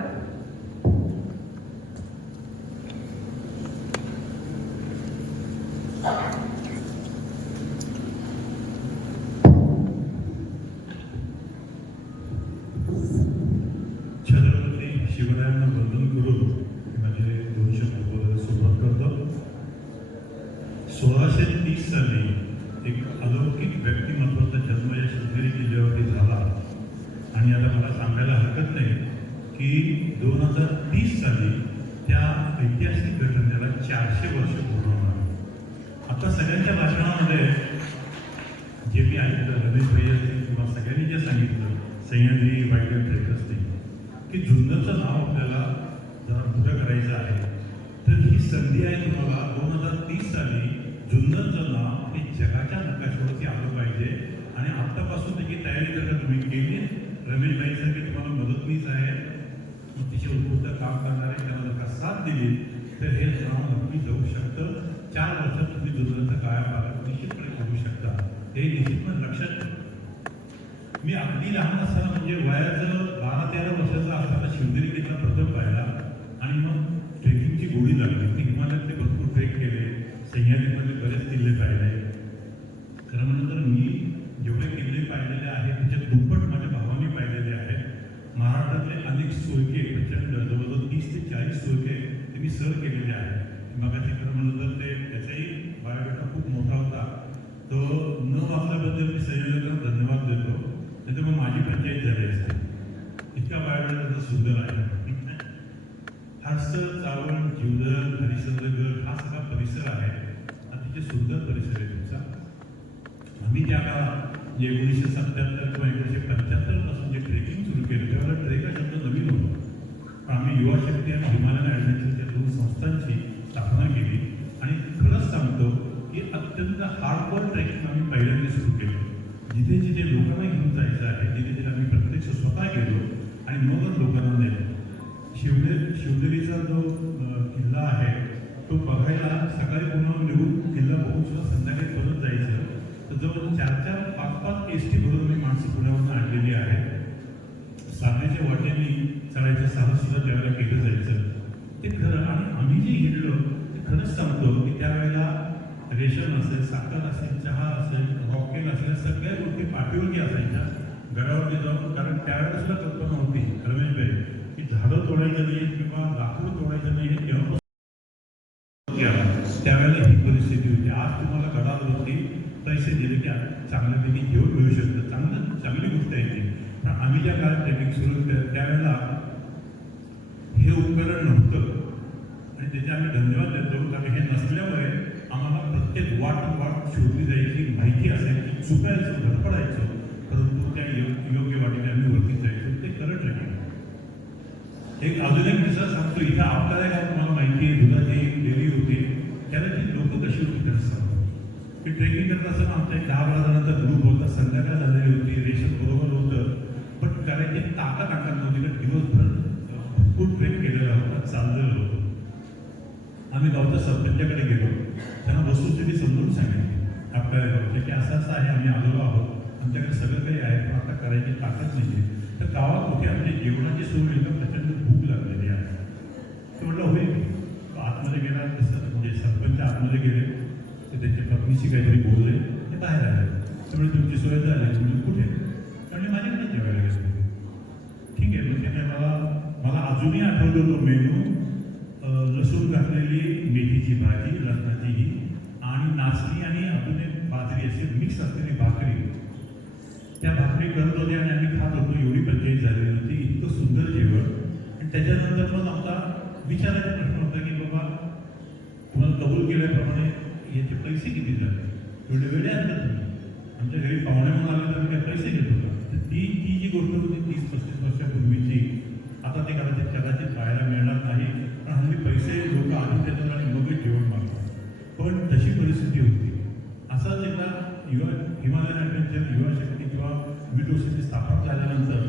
छत्रपती शिवरायांना वंदन करून माझे 2 शब्द बोलायला सुरुवात करतो. 1630 साली एक अलौकिक व्यक्तिमत्वाचा जन्म या शिवनेरी किल्ल्यावरती झाला आणि आता मला सांगायला हरकत नाही की 2030 साली त्या ऐतिहासिक घटनेला 400 वर्ष पूर्ण होणार. आता सगळ्यांच्या भाषणामध्ये जे मी ऐकलं, रमेश भाई असतील किंवा सगळ्यांनी जे सांगितलं, सह्याद्री वाईल्ड ट्रेक असतील, की जुन्नरचं नाव आपल्याला जरा मोठं करायचं आहे. तर ही संधी आहे तुम्हाला 2030 साली जुन्नरचं नाव हे जगाच्या नकाशावरती आलं पाहिजे आणि आत्तापासून त्याची तयारी जर का तुम्ही केली, रमेश भाईसारखे तुम्हाला मदतनीस आहे, अतिशय उत्कृष्ट काम करणारे, त्यांना जर का साथ दिली तर हे नाव नक्की जाऊ शकतं. 4 वर्षात तुम्ही जुन्नरचा कायापालट निश्चितपणे करू शकता. हे निश्चितपणे लक्षात ठेवा. मी अगदी लहान असताना म्हणजे वयाचं 12-13 वर्षाचा असताना शिवनेरी किल्ला प्रथम पाहिला आणि मग ट्रेकिंगची गोडी लागली. मी हिमालयातले भरपूर ट्रेक केले, सह्याद्रीमध्ये बरेच किल्ले पाहिले. खरं म्हणलं तर मी जेवढे किल्ले पाहिलेले आहेत त्याच्यात दुप्पट माझ्या भावांनी पाहिलेले आहेत. महाराष्ट्रातले अनेक सोयके, प्रचंड जवळजवळ 30 ते 40 सोयके ते मी सर केलेले आहेत. मगाशी खरं म्हणलं तर ते त्याचाही बायोडेटा खूप मोठा होता. तो न वाचल्याबद्दल मी संयोजकांना धन्यवाद देतो. नाही तर मग माझी पंचायत झाली असते. इतका बायोडेटा सुंदर आहे. हर्षद, चावण, जीवधन, हरिश्चंद्रगड हा सगळा परिसर आहे. अतिशय सुंदर परिसर आहे तुमचा. आम्ही ज्या काळात 1977 किंवा 1975 पासून जे ट्रेकिंग सुरू केलं त्यावेळेला ट्रेक हा शब्द नवीन होतो. पण आम्ही युवा शक्ती आणि हिमालयन ॲडव्हेंचरच्या 2 संस्थांची स्थापना केली आणि खरंच सांगतो की अत्यंत हार्डकोर ट्रेकिंग आम्ही पहिल्यांदा सुरू केलं. जिथे जिथे लोकांना घेऊन जायचं आहे, जिथे जिथे आम्ही प्रत्यक्ष स्वतः गेलो आणि मगच लोकांना नेलो. शिवनेरीचा जो किल्ला आहे तो बघायला सकाळी पुन्हा निघून किल्ला बघून सुद्धा संध्याकाळी परत जायचं. तर जवळ 4-4, 5-5 एसटी भरून मी माणसं पुण्यावरून आणलेली आहे. साधनेच्या वाटेने चढायचं साहस सुद्धा त्यावेळेला केलं जायचं. ते खरं. आणि आम्ही जे हिंडलो ते खरंच सांगतो की त्यावेळेला रेशन असेल, साखर असेल, चहा असेल, रॉकेल असेल, सगळ्या गोष्टी पाठीवरती असायच्या गडावरती जाऊन. कारण त्यावेळेला सुद्धा कल्पना होती रमेशभाई की झाडं तोडायचं नाही किंवा लाकूड तोडायचं नाही, हे तेव्हा त्यावेळेला ही परिस्थिती होती. आज तुम्हाला गडावरती पैसे दिले की चांगल्यापैकी जेवण मिळू शकतं. चांगली गोष्ट आहे ती. पण आम्ही ज्या काळात ट्रेकिंग सुरू केलं त्यावेळेला हे उपकरण नव्हतं आणि त्याचे आम्ही धन्यवाद देतो. कारण हे नसल्यामुळे आम्हाला प्रत्येक वाट शोधली जायची, माहिती असायची, चुकायचं, धडपडायचं, परंतु त्या योग्य वाटेने आम्ही वरती जायचो. ते करत राहील. एक अजून एक किस्सा सांगतो. इथं आपल्याला काय तुम्हाला माहिती आहे, दुधाची डेअरी होती, त्याला ती लोक कशी होती त्याचं सांगतो. की ट्रेकिंग करत असताना आमच्या 10-12 जणांचा ग्रुप होता. संध्याकाळ झालेली होती, रेशन बरोबर होतं, पण करायची ताकद आणणार नव्हती. कारण दिवसभर भरपूर ट्रेक केलेला होता, चाललेलं होतं. आम्ही गावच्या सरपंचाकडे गेलो. त्यांना वस्तुस्थिती समजून सांगितली आपल्याला गावच्या की असं आहे, आम्ही आलेलो आहोत, आमच्याकडे सगळं काही आहे, पण आता करायची ताकद नाही आहे. तर गावात कुठे आमच्या जेवणाची सोय होईल, प्रचंड भूक लागलेली आहे. ते म्हटलं होईल. आतमध्ये गेला तसं म्हणजे सरपंच आतमध्ये गेले, ते त्यांच्या पत्नीशी काहीतरी बोलले, ते बाहेर आले. त्यामुळे तुमची सोय झाली, तुम्ही कुठे? म्हणजे माझ्याकडे जेवायला गेले. ठीक आहे. मग त्याने मला अजूनही आठवलं तो मेनू. लसूण घातलेली मेथीची भाजी, लसणाची ही, आणि नाचणी आणि अजून एक बाजरी अशी मिक्स असलेली भाकरी. त्या भाकरी करत होते आणि आम्ही खात होतो. एवढी पंचायत झालेली होती. इतकं सुंदर जेवण. आणि त्याच्यानंतर मग आमचा विचारायचा प्रश्न होता की बाबा तुम्हाला कबूल केल्याप्रमाणे याचे पैसे किती झाले? एवढे वेळे आहेत ना तुम्ही? आमच्या घरी पाहुणे म्हणून आले तर काही पैसे घेत होता. तर ती जी गोष्ट होती 30-35 वर्षापूर्वीची, आता ते कदाचित पाहायला मिळणार नाही. पण हल्ली पैसे लोक आधी देतात आणि मगच जेवण मागतात. पण तशी परिस्थिती होती. असाच एकदा हिमालयन ॲडव्हेंचर युवा शक्ती किंवा मिटोसीची स्थापना झाल्यानंतर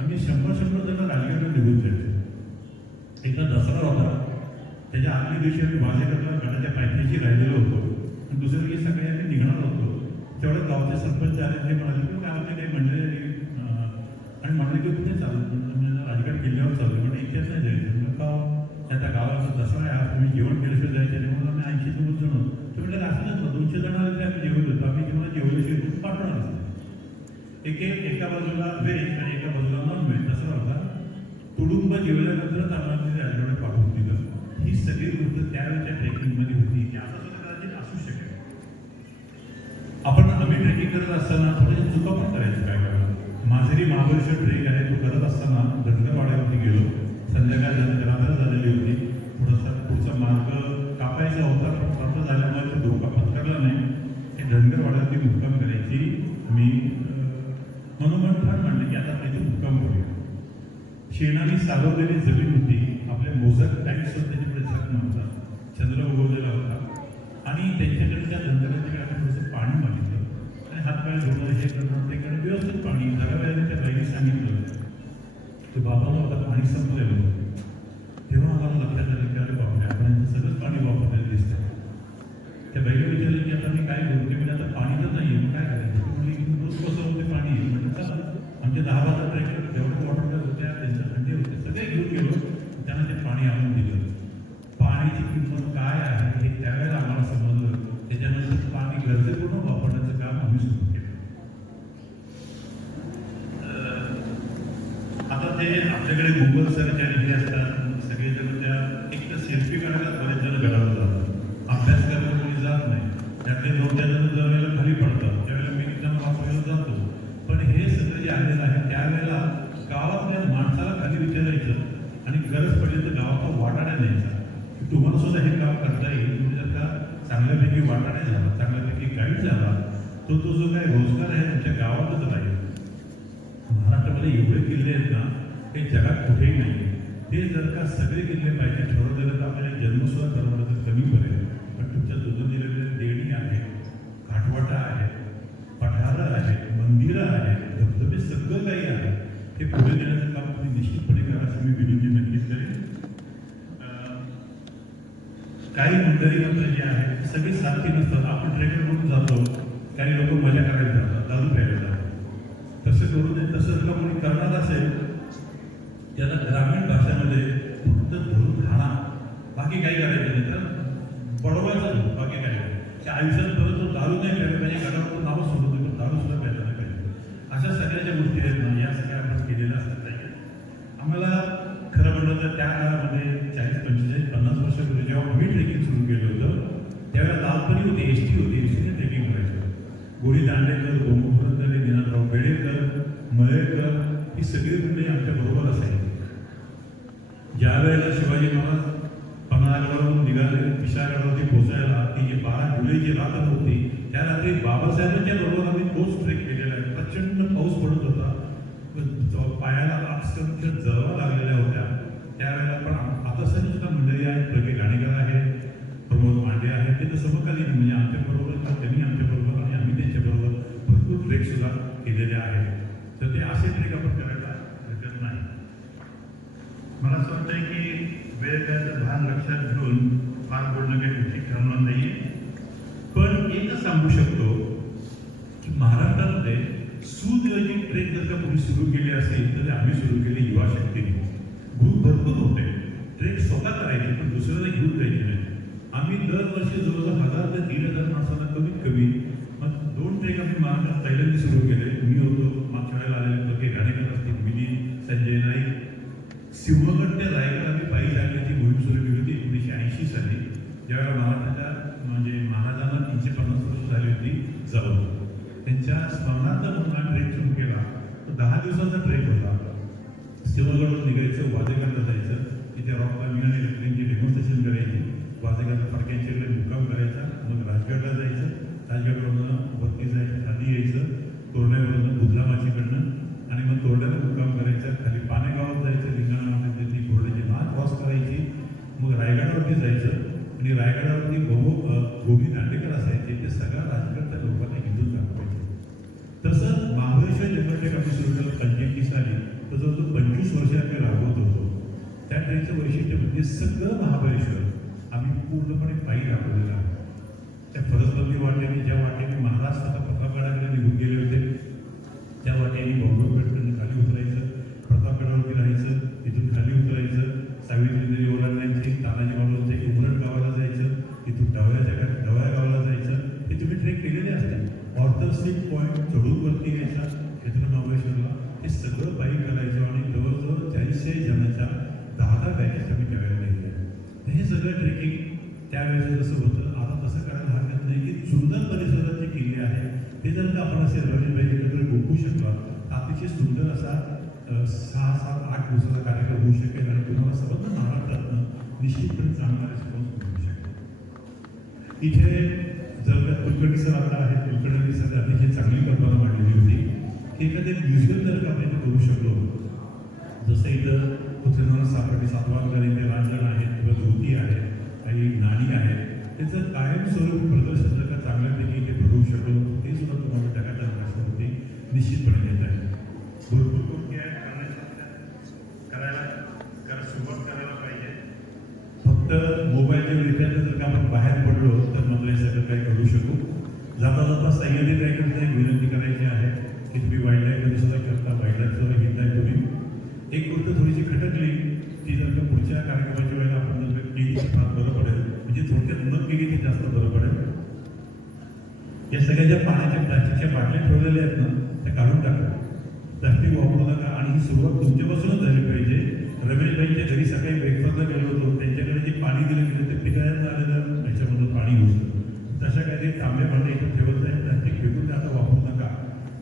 आम्ही 100 जण राजगडला निघून जायचो. एकदा दसरा होता, त्याच्या आदल्या दिवशी आम्ही वाजेकडला गडाच्या पायथ्याशी राहिलेलो होतो आणि दुसऱ्या दिवशी सकाळी आम्ही निघणार होतो. तेवढ्या गावचे सरपंच आले, ते म्हणाले की गावातले काही मंडळी आणि म्हणाले की कुठे चालू, राजगड किल्ल्यावर चालू, म्हणजे इथेच नाही जायचं. मग त्या गावाचा दसरा आहे, आज तुम्ही जेवण केल्याशिवाय जायचं नाही. म्हणून आम्ही 80-90 जण होतो. ते म्हटलं असं नसतं, 200 जण आले तरी आम्ही जेवण होतो. आम्ही तुम्हाला जेवल्याशिवाय पाठवणार असतो. एका बाजूला व्हेज आणि एका बाजूला नॉन व्हेज दसरा होता. तुडुंब जेवल्यानंतरच आम्हाला तिथे राजगड पाठवून दिलं. ही सगळी गोष्ट त्यावेळेच्या ट्रेकिंगमध्ये होती. ती आता सुद्धा कदाचित असू शकेल. आम्ही ट्रेकिंग करत असताना थोड्याशा चुका पण करायचं. काय करायला माझरी महाबळेश्वर ट्रेक आहे तो करत असताना धनगरवाड्यावरती गेलो. संध्याकाळ रात्र झालेली होती. थोडासा पुढचा मार्ग कापायचा होता, पण प्राप्त झाल्यामुळे तो धोका पत्करला नाही. हे धनगरवाड्यावरती मुक्काम करायची मी मनोमन ठाण मांडले की आता त्याची मुक्काम करूया. शेणाने सारवलेली जमीन होती. आपल्या मोजक टाईम्स त्याच्याकडे छान नव्हता, चंद्र उगवलेला होता आणि त्यांच्याकडच्या धनगरांच्याकडे आपण थोडंसं पाणी मागितलं आणि हातपाय धुणं हे करणं ते करणं व्यवस्थित पाणी. जरा वेळाने त्या बाईने सांगितलं की बाबाला आता पाणी संपलेलं होतं. तेव्हा आम्हाला लक्षात आलं की अरे बापरे, आपण यांचं सगळंच पाणी वापरलेलं दिसतं. त्या बाईला विचारलं की आता मी काय करू, की म्हणजे आता पाणी तर नाही आहे, काय करायचं. म्हणजे रोज कसं होते पाणी, म्हणजे चला आमचे 10-12 ट्रेकर जेवढे वॉटर होत्या, त्यांच्या खंडे होते, सगळे घेऊन गेलो. त्यांना ते पाणी आणून दिलं. पाण्याची किंमत काय आहे हे त्यावेळेला आम्हाला समजलं. त्याच्यानंतर पाणी गरजेपूर्ण वापरण्याचं काम आम्ही सुरू केलं. आता ते आपल्याकडे गुगल सर्च आणि हे असतात, सगळेजण त्या एक तर सेल्फी काढायला बरेच जण गडावर जातात, अभ्यास करायला कोणी जात नाही. त्यातले 2-4 जण ज्या वेळेला खाली पडतात त्यावेळेला मी त्यांना वापरायला जातो. पण हे सगळं जे आलेलं आहे त्यावेळेला गावातल्या माणसाला खाली विचारायचं आणि गरज पडली तर गावाचा वाटाणा द्यायचा की तुम्हाला सुद्धा हे काम करता येईल. तुम्ही जर का चांगल्यापैकी वाटाणे झाला, चांगल्यापैकी गाईड झाला, तो जो काही रोजगार आहे तुमच्या गावातच राहील. महाराष्ट्रामध्ये एवढे किल्ले आहेत ना, हे जगात कुठेही नाही. ते जर का सगळे किल्ले पाहिजे ठरवलेलं तर आपल्याला जन्मसुद्धा करवलं तर कमी पडेल. पण तुमच्या दुजून दिलेले देणी आहे, घाटवाटा आहे, पठारं आहेत, मंदिरं आहेत, धबधबे सगळं काही आहे. हे पुढे देण्याचं काम तुम्ही निश्चितपणे करा असं मी विनंती नक्कीच करेन. काही मंडळी मात्र जे आहे सगळे सारखी नसतात. आपण ट्रेकर म्हणून जातो, काही लोक मजा करायला जातात, दारू प्यायला जातात. तसं करू नये. तसं जर कोणी करणार असेल त्याला ग्रामीण भाषेमध्ये फक्त धरून राहणा, बाकी काही करायचं नाही. तर पडवायचं बाकी काय त्या आयुष्यात परत तो दारू नाही प्यायला पाहिजे. घरावर नावं सोडत होतं, दारू सुद्धा प्यायला नाही पाहिजे. अशा सगळ्या ज्या गोष्टी आहेत ना, या सगळ्या आपण केलेल्या असतात पाहिजे. आम्हाला खरं म्हणलं तर त्या काळामध्ये 40-45-50 वर्षापूर्वी जेव्हा आम्ही ट्रेकिंग सुरू केलं होतं त्यावेळेला लालपणी होती, एस टी होती, एस टीने ट्रेकिंग करायचं. गोडी दांडेकर, गोमुखुरंदरे, निनादराव बेडेकर, मयेकर ही सगळी मंडळी आमच्या बरोबर असायची. ज्या वेळेला शिवाजी महाराज पन्हाळगडावरून निघाले पिशाळगडावरती पोहोचायला, ती जी 12 जुलैची रात्र होती, त्या रात्री बाबासाहेबांच्या बरोबर आम्ही तोच ट्रेक केलेला आहे. प्रचंड पाऊस पडत होता, पायाला अक्षरशः जळवा लागलेल्या होत्या त्यावेळेला. पण आता सुद्धा मंडळी आहेत, प्रवीण गाणेकर आहेत, प्रमोद मांडे आहेत, ते तर समकालीन म्हणजे आमच्या बरोबर, त्यांनी आमच्या बरोबर आणि आम्ही त्यांच्याबरोबर भरपूर ट्रेक सुद्धा केलेले आहेत. तर ते असे ट्रेक आपण करायला हरकत नाही. मला असं वाटतंय की वेळ त्याचं भान लक्षात घेऊन फार बोलणं काही उचित ठरणार नाही. पण एकच सांगू शकतो की महाराष्ट्रामध्ये सुनियोजित ट्रेक जर का कोणी सुरू केली असेल तर आम्ही सुरू केली युवा शक्तीने. ग्रुप भरपूर होते, ट्रेक स्वतः करायचे पण दुसऱ्याला घेऊन जायचे नाही. आम्ही दरवर्षी जवळजवळ 1000 ते 1500 माणसांना कमीत कमी 2 ट्रेक आम्ही महाराष्ट्रात पहिल्यांदा सुरू केले. मी होतो, मागच्या वेळेला आलेले प्रके गाणेकर असतील, मिलिंद, संजय नाईक. सिंहगड ते रायगड आम्ही पायी जाण्याची मोहीम सुरू केली होती 1980 साली, ज्यावेळेला महाराष्ट्राच्या म्हणजे महाराजांना 350 वर्ष झाली होती जाऊन. त्यांच्या स्मरणार्थ म्हणून आम्ही ट्रेक सुरू केला. तर 10 दिवसाचा ट्रेक होता. सिंहगडवर निघायचं, वाजेगावला जायचं, तिथे रॉक क्लाइम्बिंग आणि लेफ्टिंगची डेमॉन्स्ट्रेशन करायची, वाजेगावच्या फडक्यांच्याकडे मुक्काम करायचा, मग राजगडला जायचं, राजगडवरून वरती जायचं, खाली यायचं, तोरण्यावर रायगडावरती जायचं आणि रायगडावरती गोपी दांडेकर असायचे, ते सगळ्या राजकारच्या लोकांना हिंदून दाखवायचे. तसं महाबळेश्वर जन्मटेक आम्ही सुरू केलं 85 साली, तर जवळजवळ 25 वर्ष आम्ही राबवत होतो. त्या ट्रेनचं वैशिष्ट्य म्हणजे सगळं महाबळेश्वर आम्ही पूर्णपणे पायी राबवलेलं आहे. त्या फरसबंदी वाटेने, ज्या वाटेने महाराज स्वतः प्रतापगडाकडे निघून गेले होते, त्या वाटेने बॉम्बेपेठकडून खाली उतरायचं, प्रतापगडावरती राहायचं, तिथून खाली उतरायचं, सावित्रीदेवी ओलांडायची, तानाजी मालवणच्या उमरट गावाला जायचं, तिथून ढवळ्या गावाला जायचं. हे तुम्ही ट्रेक केलेले असतील. ऑर्थरस्लिप पॉईंट चढून वरती यायचा क्षेत्र महाबळेश्वरला, हे सगळं पायी करायचं आणि जवळजवळ 40 जणांच्या 10 बॅचेस आम्ही त्यावेळेला घेतल्या. हे सगळं ट्रेकिंग त्यावेळेस जसं होतं, आता तसं करायला हरकत नाही की सुंदर परिसरात जे किल्ले आहे ते जर का आपण असे रमेशभाई एकत्र गोखू शकला तर अतिशय सुंदर असा 6, 7, 8 दिवसाचा कार्यक्रम होऊ शकेल आणि तुम्हाला सर्व महाराष्ट्रातनं निश्चितपणे चांगला रिस्पॉन्स मिळू शकेल. इथे जर का कुलकर्णी सर आता आहेत, कुलकर्णी सर अतिशय चांगली कल्पना मांडलेली होती की एखादे म्युझियम जर का आपण इथे करू शकलो, जसं इथं पृथ्वीनारायण सापटे सातवाहनकारीचे रांजण आहेत किंवा धोती आहे, काही नाणी आहेत, त्याचं कायमस्वरूपी प्रदर्शन जर का चांगल्यापैकी इथे भरवू शकलो, ते सुद्धा तुम्हाला जगाच्या नकाशावरती निश्चितपणे येत आहे. भरपूर गोष्टी आहेत करायला सुरुवात करायला पाहिजे. फक्त मोबाईलच्या रित्यानं जर का आपण बाहेर पडलो तर मला हे सगळं काही करू शकू. जाता जाता सह्याद्री ट्रॅकरला एक विनंती करायची आहे की तुम्ही वाईल्ड लाईफ सुद्धा करता, वाईल्ड लाईफ सुद्धा घेताय तुम्ही. एक गोष्ट थोडीशी खटकली ती जर का पुढच्या कार्यक्रमाच्या वेळेला आपण जर केली तर फार बरं पडेल, म्हणजे थोडक्यात न केली ती जास्त बरं पडेल. या सगळ्या ज्या पाण्याच्या प्लास्टिकच्या बाटल्या ठेवलेल्या आहेत ना, त्या काढून टाका. प्लास्टिक वापरू नका आणि ही सुरुवात तुमच्यापासूनच झाली पाहिजे. रमेशभाईंच्या घरी सकाळी ब्रेकफास्टला गेलो होतो, त्यांच्याकडे जे पाणी दिलं गेलं ते पिकायला आलेलं त्याच्यामधून पाणी होतं. तशा काही तांबे भांडे इथं ठेवत नाही, प्लास्टिक फेकून आता वापरू नका.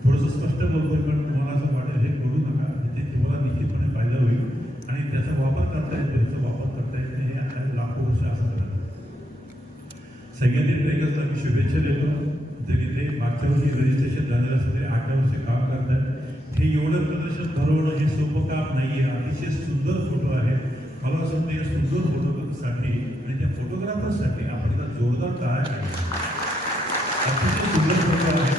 थोडंसं स्पष्ट बोलतोय पण तुम्हाला असं वाटेल हे करू नका, ते तुम्हाला निश्चितपणे फायदा होईल आणि त्याचा वापर करता येतो, याचा वापर करता येतो. हे आता लाखो वर्ष असं करतात. सह्याद्री ट्रेकर्सला मी शुभेच्छा देतो. जरी ते मागच्या वर्षी रजिस्ट्रेशन झालेलं असं तरी 8 वर्ष काम करतात. हे एवढं प्रदर्शन भरवणं हे सोपं काम नाही आहे. अतिशय सुंदर फोटो आहेत. मला असं वाटतं या सुंदर फोटोग्राफरसाठी आणि त्या फोटोग्राफरसाठी आपण एका जोरदार टाळ्या केल्या. अतिशय सुंदर फोटो आहे.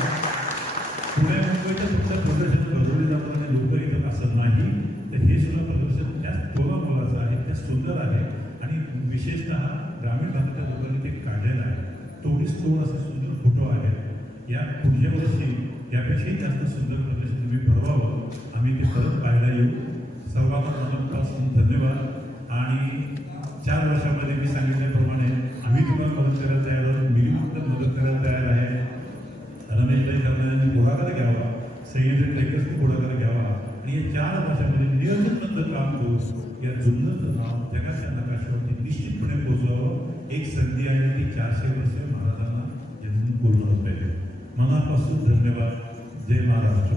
पुणे मुंबईच्या फक्त प्रदर्शन भरवले जातात आणि लोक येतात असं नाही, तर हे सुद्धा प्रदर्शन त्याच मोलाचं आहे, त्या सुंदर आहे आणि विशेषतः ग्रामीण भागाच्या लोकांनी ते काढलेलं आहे. तोडीस तोड असे सुंदर फोटो आहेत. या पुढच्या वर्षी यापेक्षाही जास्त सुंदर प्रदर्शन तुम्ही भरवावं, आम्ही ते परत पाहायला येऊ. सर्वांना मनापासून धन्यवाद. आणि 4 वर्षामध्ये मी सांगितल्याप्रमाणे आम्ही तुम्हाला मदत करायला तयार आहोत, मी मदत करायला तयार आहे. रमेशभाई करणाऱ्यांनी पुढाकार घ्यावा, सह्याद्री ट्रेकर्सनी पुढाकार घ्यावा आणि या 4 वर्षामध्ये नियोजनबद्ध काम करून या जुन्नरचं नाव जगाच्या नकाशावरती निश्चितपणे पोहोचवावं. एक संधी आहे ती 400 वर्ष महाराजांना जन्म पूर्ण होत आहे. मनापासून धन्यवाद. जय महाराष्ट्र.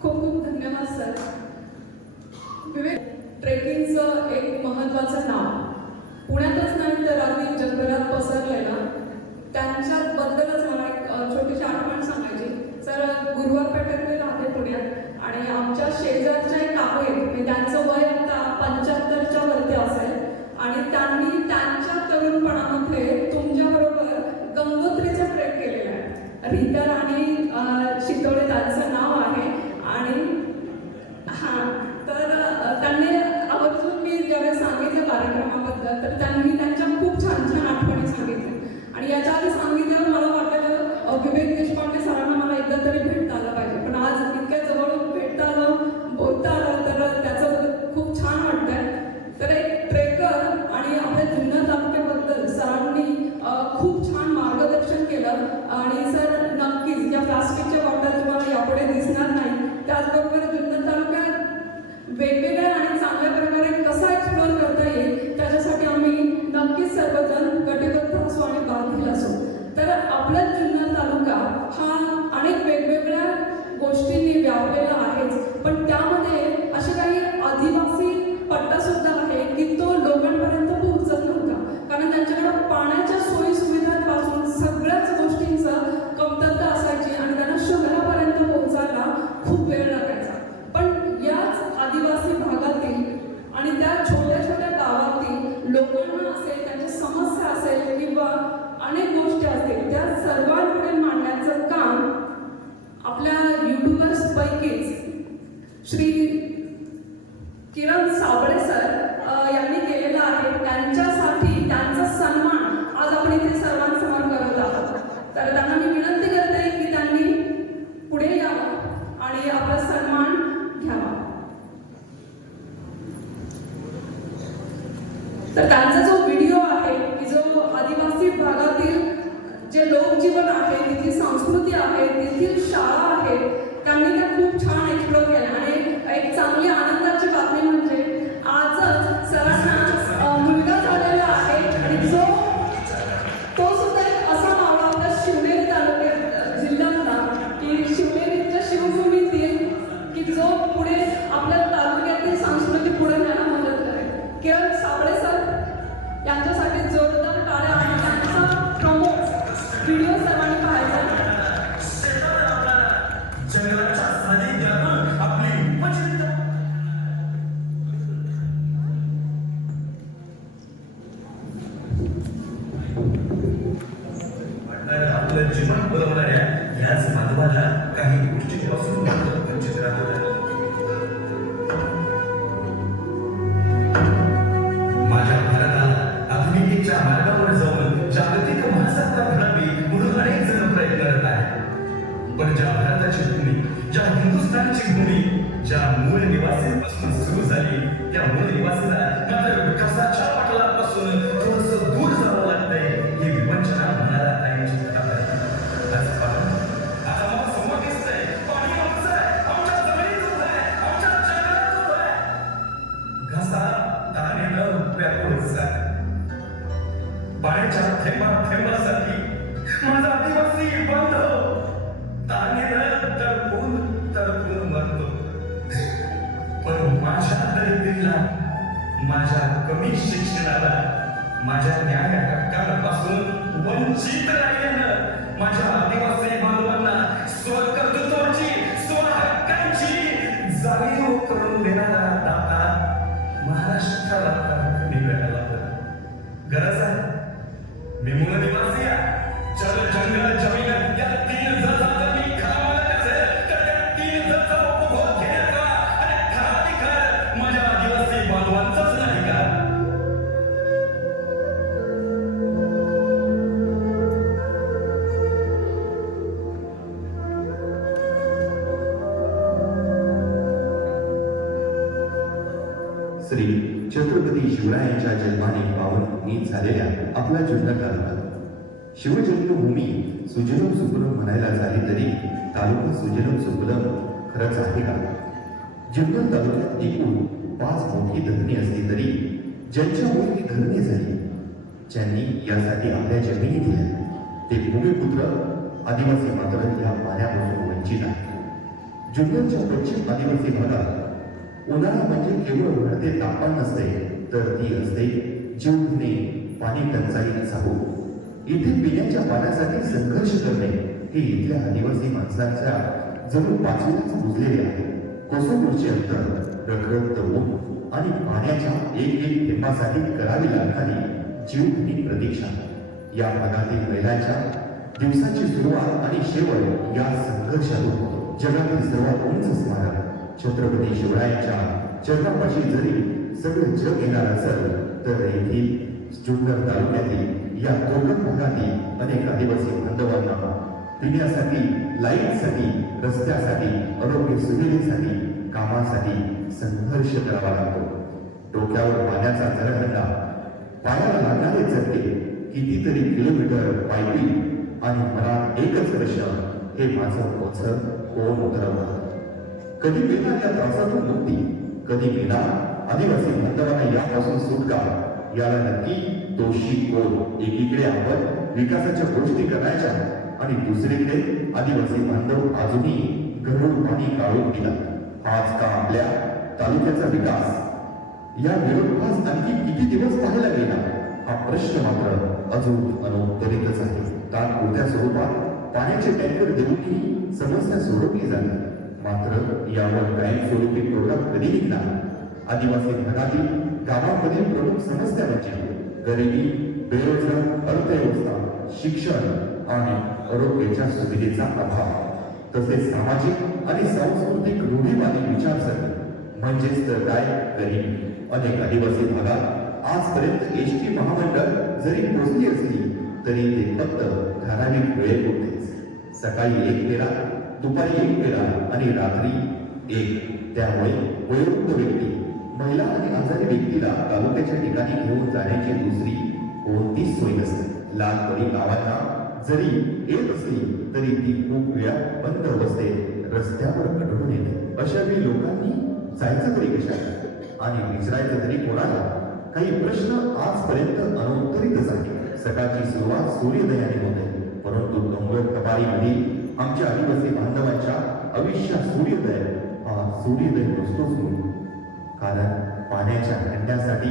खूप खूप धन्यवाद सर. विवेक ट्रेकिंगचं एक महत्त्वाचं नाव पुण्यातच नाही तर अगदी जगभरात पसरलेलं, त्यांच्याबद्दलच मला एक छोटीशी आठवण सांगायची. सर गुरुवार पेठेत मी राहते पुण्यात आणि आमच्या शेजारच्या एक काकू आहेत, म्हणजे त्यांचं वय आता 75च्या वरती असेल आणि त्यांनी त्यांच्या तरुणपणामध्ये तुमच्याबरोबर गंगोत्रीचा ट्रेक केलेला आहे. रीता राणी शितोळे त्यांचं नाव आहे आणि हां, तर त्यांनी आवर्जून मी ज्यावेळेस सांगितलं कार्यक्रमाबद्दल तर त्यांनी त्यांच्या खूप छान छान आठवणी सांगितल्या आणि याच्या आधी सांगितल्यावर मला वाटलं विवेक देशपांडे सरांना मला एकदा तरी भेटता आलं पाहिजे, पण आज इतक्या जवळून भेटता आलं, बोलता आलं तर त्याचं खूप छान वाटतंय. तर एक ट्रेकर आणि आपल्या जुन्नर तालुक्याबद्दल सरांनी खूप छान मार्गदर्शन केलं आणि सर नक्कीच या प्लास्टिकच्या बॉटल तुम्हाला यापुढे दिसणार नाही. त्याचबरोबर जुन्नर तालुक्यात वेगवेगळ्या आणि चांगल्या प्रकारे कसा एक्सप्लोअर करता येईल त्याच्यासाठी आम्ही नक्कीच सर्वजण कटिबद्ध असू आणि बांधील असू. तर आपला जुन्नर तालुका हा अनेक वेगवेगळ्या सर्वांपुढे मांडण्याचं काम आपल्या युट्यूबर्स पैकीच श्री किरण साबळे सर यांनी केलेला आहे. त्यांच्यासाठी त्यांचा सन्मान आज आपण इथे सर्वांसमोर करत आहोत. तर त्यांना मी विनंती करते की त्यांनी पुढे यावं आणि आपला सन्मान घ्यावा. तर त्यांचा जो व्हिडिओ आहे की जो आदिवासी भागातील जे लोकजीवन आहे, तिथली संस्कृती आहे, तिथील शाळा आहे, त्यांनी त्या खूप छान एक्सप्लोर केल्या. आणि एक चांगली आनंदाची बातमी म्हणजे आजच सरांना मुलगा झालेला आहे आणि तो सुद्धा एक असा मावळा आपल्या शिवनेरी तालुक्यात जिल्ह्यातला की शिवनेरीच्या शिवभूमीतील की जो पुढे आपल्या तालुक्यातील संस्कृती पुढे न्यायला मदत करेल. किरण साबळे सर यांच्यासाठी जोरदार टाळ्या आणि त्यांचा प्रमोट व्हिडिओ सर्वांनी पाहायचा. आपलं जीवन बनवणाऱ्या याच मानवाला काही गोष्टींपासून वंचित राहतात. माझ्या भारताला आधुनिकतेच्या मार्गावर जाऊन जागतिक महासत्ता घडावी म्हणून अनेक जण प्रयत्न करत आहेत. पण ज्या भारताची भूमी, ज्या हिंदुस्थानची भूमी, ज्या मूळ निवासीपासून सुरू झाली, त्या मूळ निवासीला मात्र विकासाच्या पटलापासून थोडस दूर जावं लागतंय. ही विवंचना मनाला कायमची खराब आहे. आज पाहून आता मला समोर दिसतंय पाणी आमचं आहे, आमच्या जमिनीत उभं आहे, आमच्या जंगलात उभं आहे. घसा तारेनं व्यापून जात. पाण्याच्या थेंबासाठी माझा आदिवासी बांधव तारेनं तडपून मरतो. पण माझ्या दरिद्रीला, माझ्या कमी शिक्षणाला, माझ्या न्याय हक्कांपासून वंचित राहिल्यानं माझ्या आदिवासी बांधवांना स्वकर्तृत्वाची, स्वहक्कांची जाणीव करून देणारा दाता महाराष्ट्राला मिळाला. गरज आहे. मी मूळ निवासी आहे. जल, जंगल, जमीन या तीन जर मी खावायला असेल तर त्या तीन जरचा उपभोग घेण्याचा आणि खरा माझ्या आदिवासी बांधवांचाच नाही का? श्री छत्रपती शिवरायांच्या जन्माने पावन झालेल्या आपला जुन्नर तालुका शिवजन्मभूमी सुजलम सुफलम म्हणायला झाली तरी तालुका सुजलम सुफलम खरंच आहे का? जुन्नर तालुक्यात एकूण 5 मोठी धरणी असली तरी ज्यांच्यामुळे ही धरणी झाली, ज्यांनी यासाठी आपल्या जमिनी दिल्या, ते भूमिपुत्र आदिवासी मात्र या पाण्यापासून वंचित आहेत. जुन्नरच्या पश्चिम आदिवासी भागात उन्हाळा म्हणजे केवळ वाढते तापमान नसते, तर ती असते जीवघेणे पाणी टंचाई चाहू. इथे पिण्याच्या पाण्यासाठी संघर्ष करणे हे इथल्या आदिवासी माणसांच्या जणू पाचवीलाच बुजलेले आहे. कोसोपूरचे अंतर, रखरखत ऊन आणि पाण्याच्या एक थेंबासाठी करावी लागणारी जीवघेणी प्रतीक्षा, या भागातील महिलांच्या दिवसाची सुरुवात आणि शेवट या संघर्षातून जगातील सर्वात उंच स्मारक छत्रपती शिवरायांच्या चरणापाशी जरी सगळं जग येणार असेल, तर येथील जुन्नर तालुक्यातील या कोकण भागातील अनेक आदिवासी बांधवांना पिण्यासाठी, लाईटसाठी, रस्त्यासाठी, आरोग्य सुविधेसाठी, कामासाठी संघर्ष करावा लागतो. डोक्यावर पाण्याचा जरहंडा, पायाला लागणारे चटके, कितीतरी किलोमीटर पायपी आणि मनात एकच प्रश्न, हे माझं ओझं कोण उतरवणार? कधी मिळणार या त्रासातून मुक्ती? कधी मिळणार आदिवासी बांधवांना यापासून सुटका? याला नक्की दोषी कोण? एकीकडे आपण विकासाच्या गोष्टी करायच्या आणि दुसरीकडे आदिवासी बांधव अजूनही गरुड पाणी काढून दिला. आज का आपल्या तालुक्याचा विकास? या विरोधाभास आणखी किती दिवस पाहायला गेला? हा प्रश्न मात्र अजून अनुत्तरितच आहे. तात्पुरत्या स्वरूपात पाण्याचे टँकर देऊनही समस्या सोडवली झाली, मात्र यावर कायमस्वरूपी तोडगा कधी निघणार? आदिवासी भागातील गावांमधील प्रमुख समस्या म्हणजे गरिबी, बेरोजगार, अर्थव्यवस्था, शिक्षण आणि आरोग्याच्या सुविधेचा अभाव, तसेच सामाजिक आणि सांस्कृतिक रूढीवादी विचारसरणी म्हणजेच तर काय गरिबी. अनेक आदिवासी भागात आजपर्यंत एसटी महामंडळ जरी पोहोचली असली तरी ते फक्त ठराविक वेळेत होतेच. सकाळी एक फेरा, दुपारी एक फेरा आणि रात्री एक. त्यामुळे वयोवृद्ध व्यक्ती, महिला आणि आजारी व्यक्तीला तालुक्याच्या ठिकाणी घेऊन जाण्याची दुसरी कोणतीच सोय नसते. लहानपणी गावांना जरी येत असली तरी ती खूप वेळा बंद असते, रस्त्यावर आढळून येते. अशा वेळी लोकांनी जायचं तरी कशाला आणि विचारायचं तरी कोणाला? काही प्रश्न आजपर्यंत अनुत्तरितच आहे. सकाळची सुरुवात सूर्योदयाने होते, परंतु डोंगर कपाळीमधील आमच्या आदिवासी बांधवांच्या आयुष्यात सूर्योदय हा सूर्योदय नसतोच म्हणून. कारण पाण्याच्या हंड्यासाठी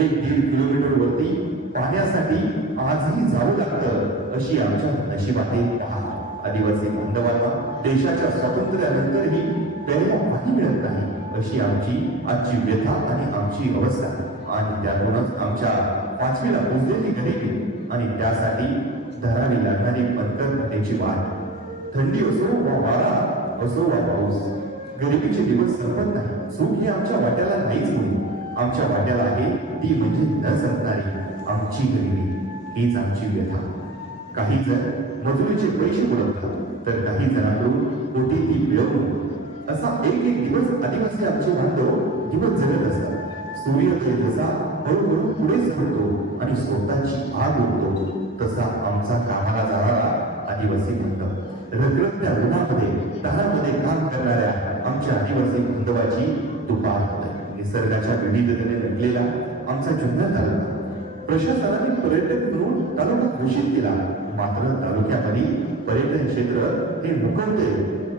1-1.5 किलोमीटर वरती पाण्यासाठी आजही जावं लागतं, अशी आमच्या नशिबाते पहा. आदिवासी बांधवांना देशाच्या स्वातंत्र्यानंतरही प्यायला पाणी मिळत नाही, अशी आमची आजची व्यथा आणि आमची अवस्था. आणि त्यातूनच आमच्या 5वीला पोचलेली गरिबी आणि त्यासाठी धरावी लागणारी पंकरपटेची वाट. थंडी असो वा वारा असो वा पाऊस, गरिबीचे दिवस संपत नाही. सुख हे आमच्या वाट्याला नाहीच म्हणून. आमच्या वाट्याला आहे ती म्हणजे न संपणारी आमची गरिबी. हीच आमची व्यथा. काही जण मजुरीचे पैसे बुडवतात, तर काही जणांकडून कोटी ती मिळवणूक. असा एक दिवस आदिवासी आमचे बांधव दिवस जगत असतात. सूर्योदय जसा हळूहळू पुढे सरतो आणि स्वतःची आग उडतो, तसा आमचा कामाला जाणारा आदिवासी बांधव. रखरखत्या उन्हामध्ये दारामध्ये काम करणाऱ्या आमच्या आदिवासी बांधवाची दुपार होते. निसर्गाच्या विविधतेने नटलेला आमचा जुन्नर तालुका प्रशासनाने पर्यटक म्हणून तालुका घोषित केला. मात्र तालुक्यामधील पर्यटन क्षेत्र हे मुकवते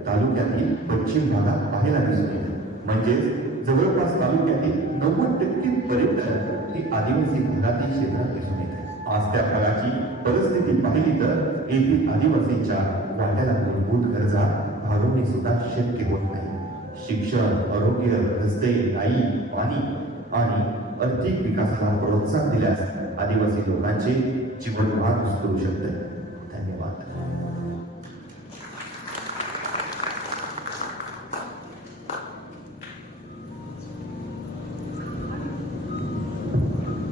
तालुक्यातील पश्चिम भागात पाहायला दिसून येते. म्हणजेच जवळपास तालुक्यातील 90% पर्यटन हे आदिवासी भागातील क्षेत्रात दिसून येते. आज त्या भागाची परिस्थिती पाहिली तर येथील आदिवासींच्या वाट्याला मूलभूत गरजा भागवणे सुद्धा शक्य होत नाही. शिक्षण, आरोग्य, रस्ते, लाईट, पाणी आणि आर्थिक विकासाला प्रोत्साहन दिल्यास आदिवासी लोकांचे जीवनमान सुधारू शकते. धन्यवाद.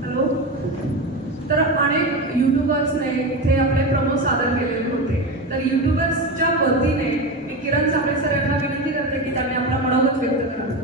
हॅलो. तर अनेक युट्यूबर्सने इथे आपले प्रमो सादर केलेले होते. तर युट्यूबर्सच्या वतीने मी किरण साबळे सर यांना विनंती करते की त्यांनी आपला मनोगत व्यक्त करावं.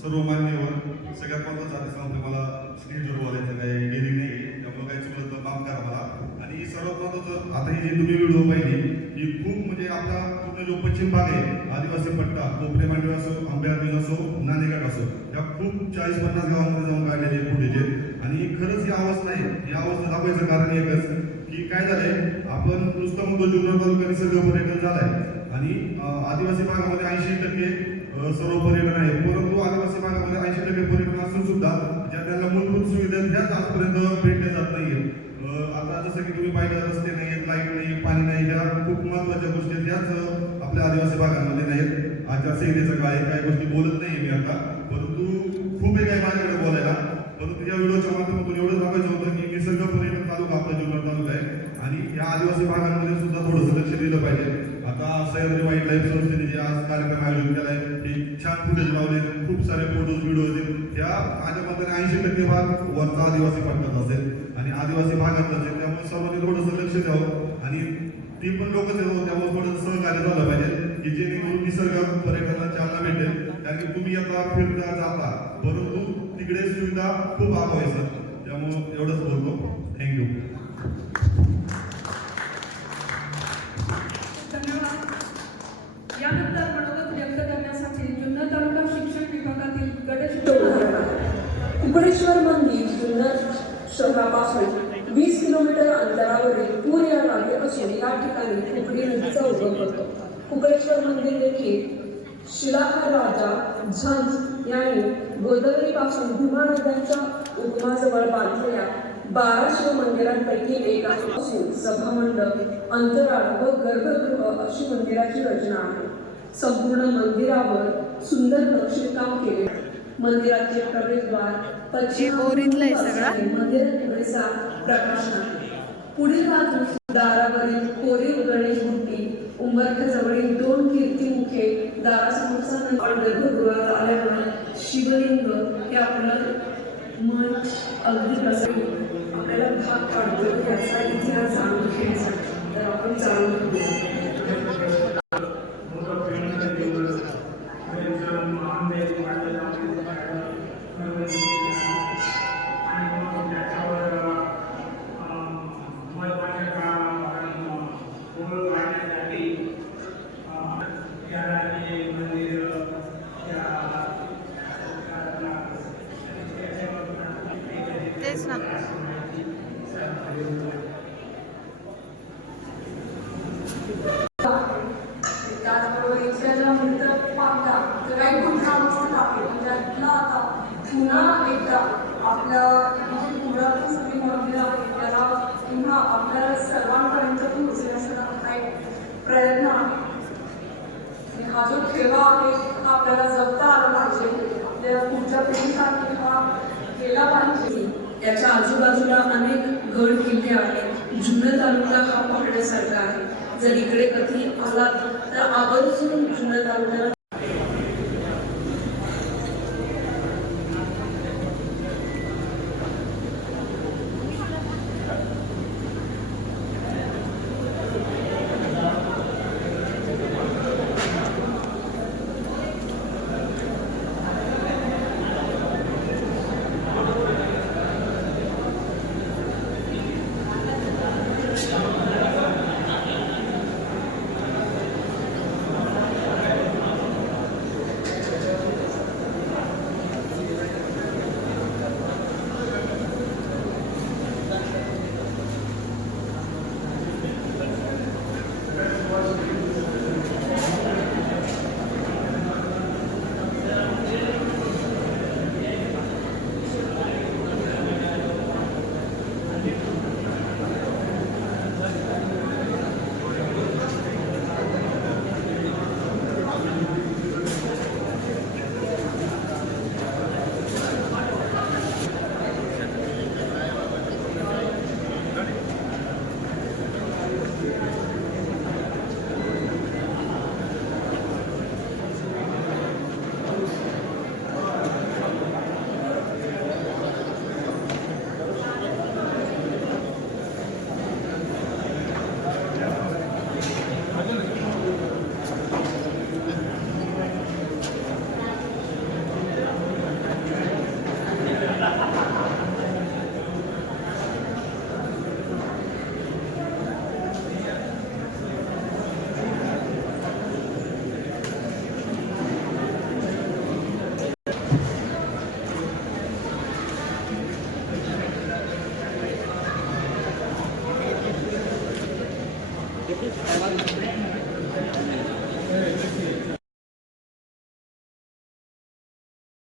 सर्व मान्यवर, सगळ्यात महत्त्वाचं आधी सांगतो, मला स्टेजवर बोलायचं काही गेली नाही, त्यामुळे काही चुकलं तर माफ करा मला. आणि सर्वात महत्त्वाचं, आता ही जी तुम्ही व्हिडिओ पाहिली ही खूप म्हणजे आपला पूर्ण जो पश्चिम भाग आहे, आदिवासी पट्टा, कोपरे मांडवे असो, आंबेआबीज असो, नाणेघाट असो, या खूप 40-50 गावांमध्ये जाऊन काढलेले फुटेज आहेत. आणि खरंच ही अवस्था आहे. ही अवस्था दाखवायचं कारण एकच की काय झालंय, आपण नुसतं म्हणतो जुन्नर तालुक्याने सगळं पर्यटन झालंय आणि आदिवासी भागामध्ये 80% सर्व पर्यटन आहे. परंतु आदिवासी भागामध्ये 80% पर्यटन असून सुद्धा ज्या त्यांना मूलभूत सुविधा ह्याच आजपर्यंत भेटल्या जात नाहीये. आता जसं की तुम्ही पाहिलं, रस्ते नाहीत, लाईट नाही, पाणी नाही, ह्या खूप महत्वाच्या गोष्टी ह्याच आपल्या आदिवासी भागांमध्ये नाहीत. आचारसंहितेचं काय काही गोष्टी बोलत नाही मी आता, परंतु खूप आहे काय माझ्याकडे बोलायला. परंतु या व्हिडिओच्या माध्यमातून एवढं दाखवायचं होतं की निसर्ग पर्यटन तालुका आपला जुन्नर तालुका आहे आणि या आदिवासी भागांमध्ये सुद्धा थोडंसं लक्ष दिलं पाहिजे. आता सह्याद्री वाईल्ड लाईफ संस्थेने जे आज कार्यक्रम आयोजित केलाय, हे छान फुटेज लावले, खूप सारे फोटोज व्हिडिओज आहेत. या माझ्या मताने 80% भाग वरचा आदिवासी पट्ट्यात असेल आणि आदिवासी भागात असेल. त्यामुळे सर्वांनी थोडंसं लक्ष द्यावं आणि ती पण लोक त्यामुळे थोडंसं सहकार्य झालं पाहिजे की जेणेकरून निसर्ग पर्यटनाला चालना भेटेल. कारण की तुम्ही आता फिरता जाता, परंतु तिकडे सुविधा खूप अभाव आहे सर. त्यामुळं एवढंच बोलतो. थँक्यू. धन्यवाद. यानंतर मनोगत व्यक्त करण्यासाठी जुन्नर तालुका शिक्षण विभागातील गटशिक्षक कुकडेश्वर मंदिर जुन्नर शहरापासून 20 किलोमीटर अंतरावरील पूर या गावी असून या ठिकाणी कुकडी नदीचा उगम होतो. कुकडेश्वर मंदिर देखील शिलाहार राजा झंज यांनी गोदावरीपासून भीमा नद्यांच्या उगमाजवळ बांधलेल्या 12 शिव मंदिरांपैकी एक असून सभामंडप, अंतराळ व गर्भगृह अशी मंदिराची रचना आहे. संपूर्ण मंदिरावर सुंदर नक्षीकाम केले. मंदिराचे प्रवेशद्वार पश्चिम बोरीतलं आहे सगळं. असल्याने मंदिरात थोडेसा प्रकाश नाही. पुढील बाजूस दारावरील कोरीव गणेश मूर्ती, उंबरठ्याजवळील 2 कीर्तिमुखे, दारासमोरचा गर्भगृहात आल्यामुळे शिवलिंग हे आपलं मन अगदी प्रसन्न आपल्याला भाग पाडतो. याचा इतिहास जाणून घेण्यासाठी तर आपण जाणून घेऊया. तेच ना. त्याचबरोबर इथल्या ज्या मृत पाहता तर काही घटना गोष्टी दाखवल्या त्यातला आता पुन्हा एकदा आपल्या जी पुरातन सगळी मंदिर आहे त्याला पुन्हा आपल्या सर्वांपर्यंत पोहोचण्याचा हा एक प्रयत्न आहे. आणि हा जो ठेवा आहे हा आपल्याला जपता आला पाहिजे. आपल्याला पुढच्या पिढीसाठी हा केला पाहिजे. याच्या आजूबाजूला अनेक गड किल्ले आहेत. जुन्नर तालुका हा पाहण्यासारखा आहे. जर इकडे कधी आलात तर आवर्जून जुन्नर तालुक्याला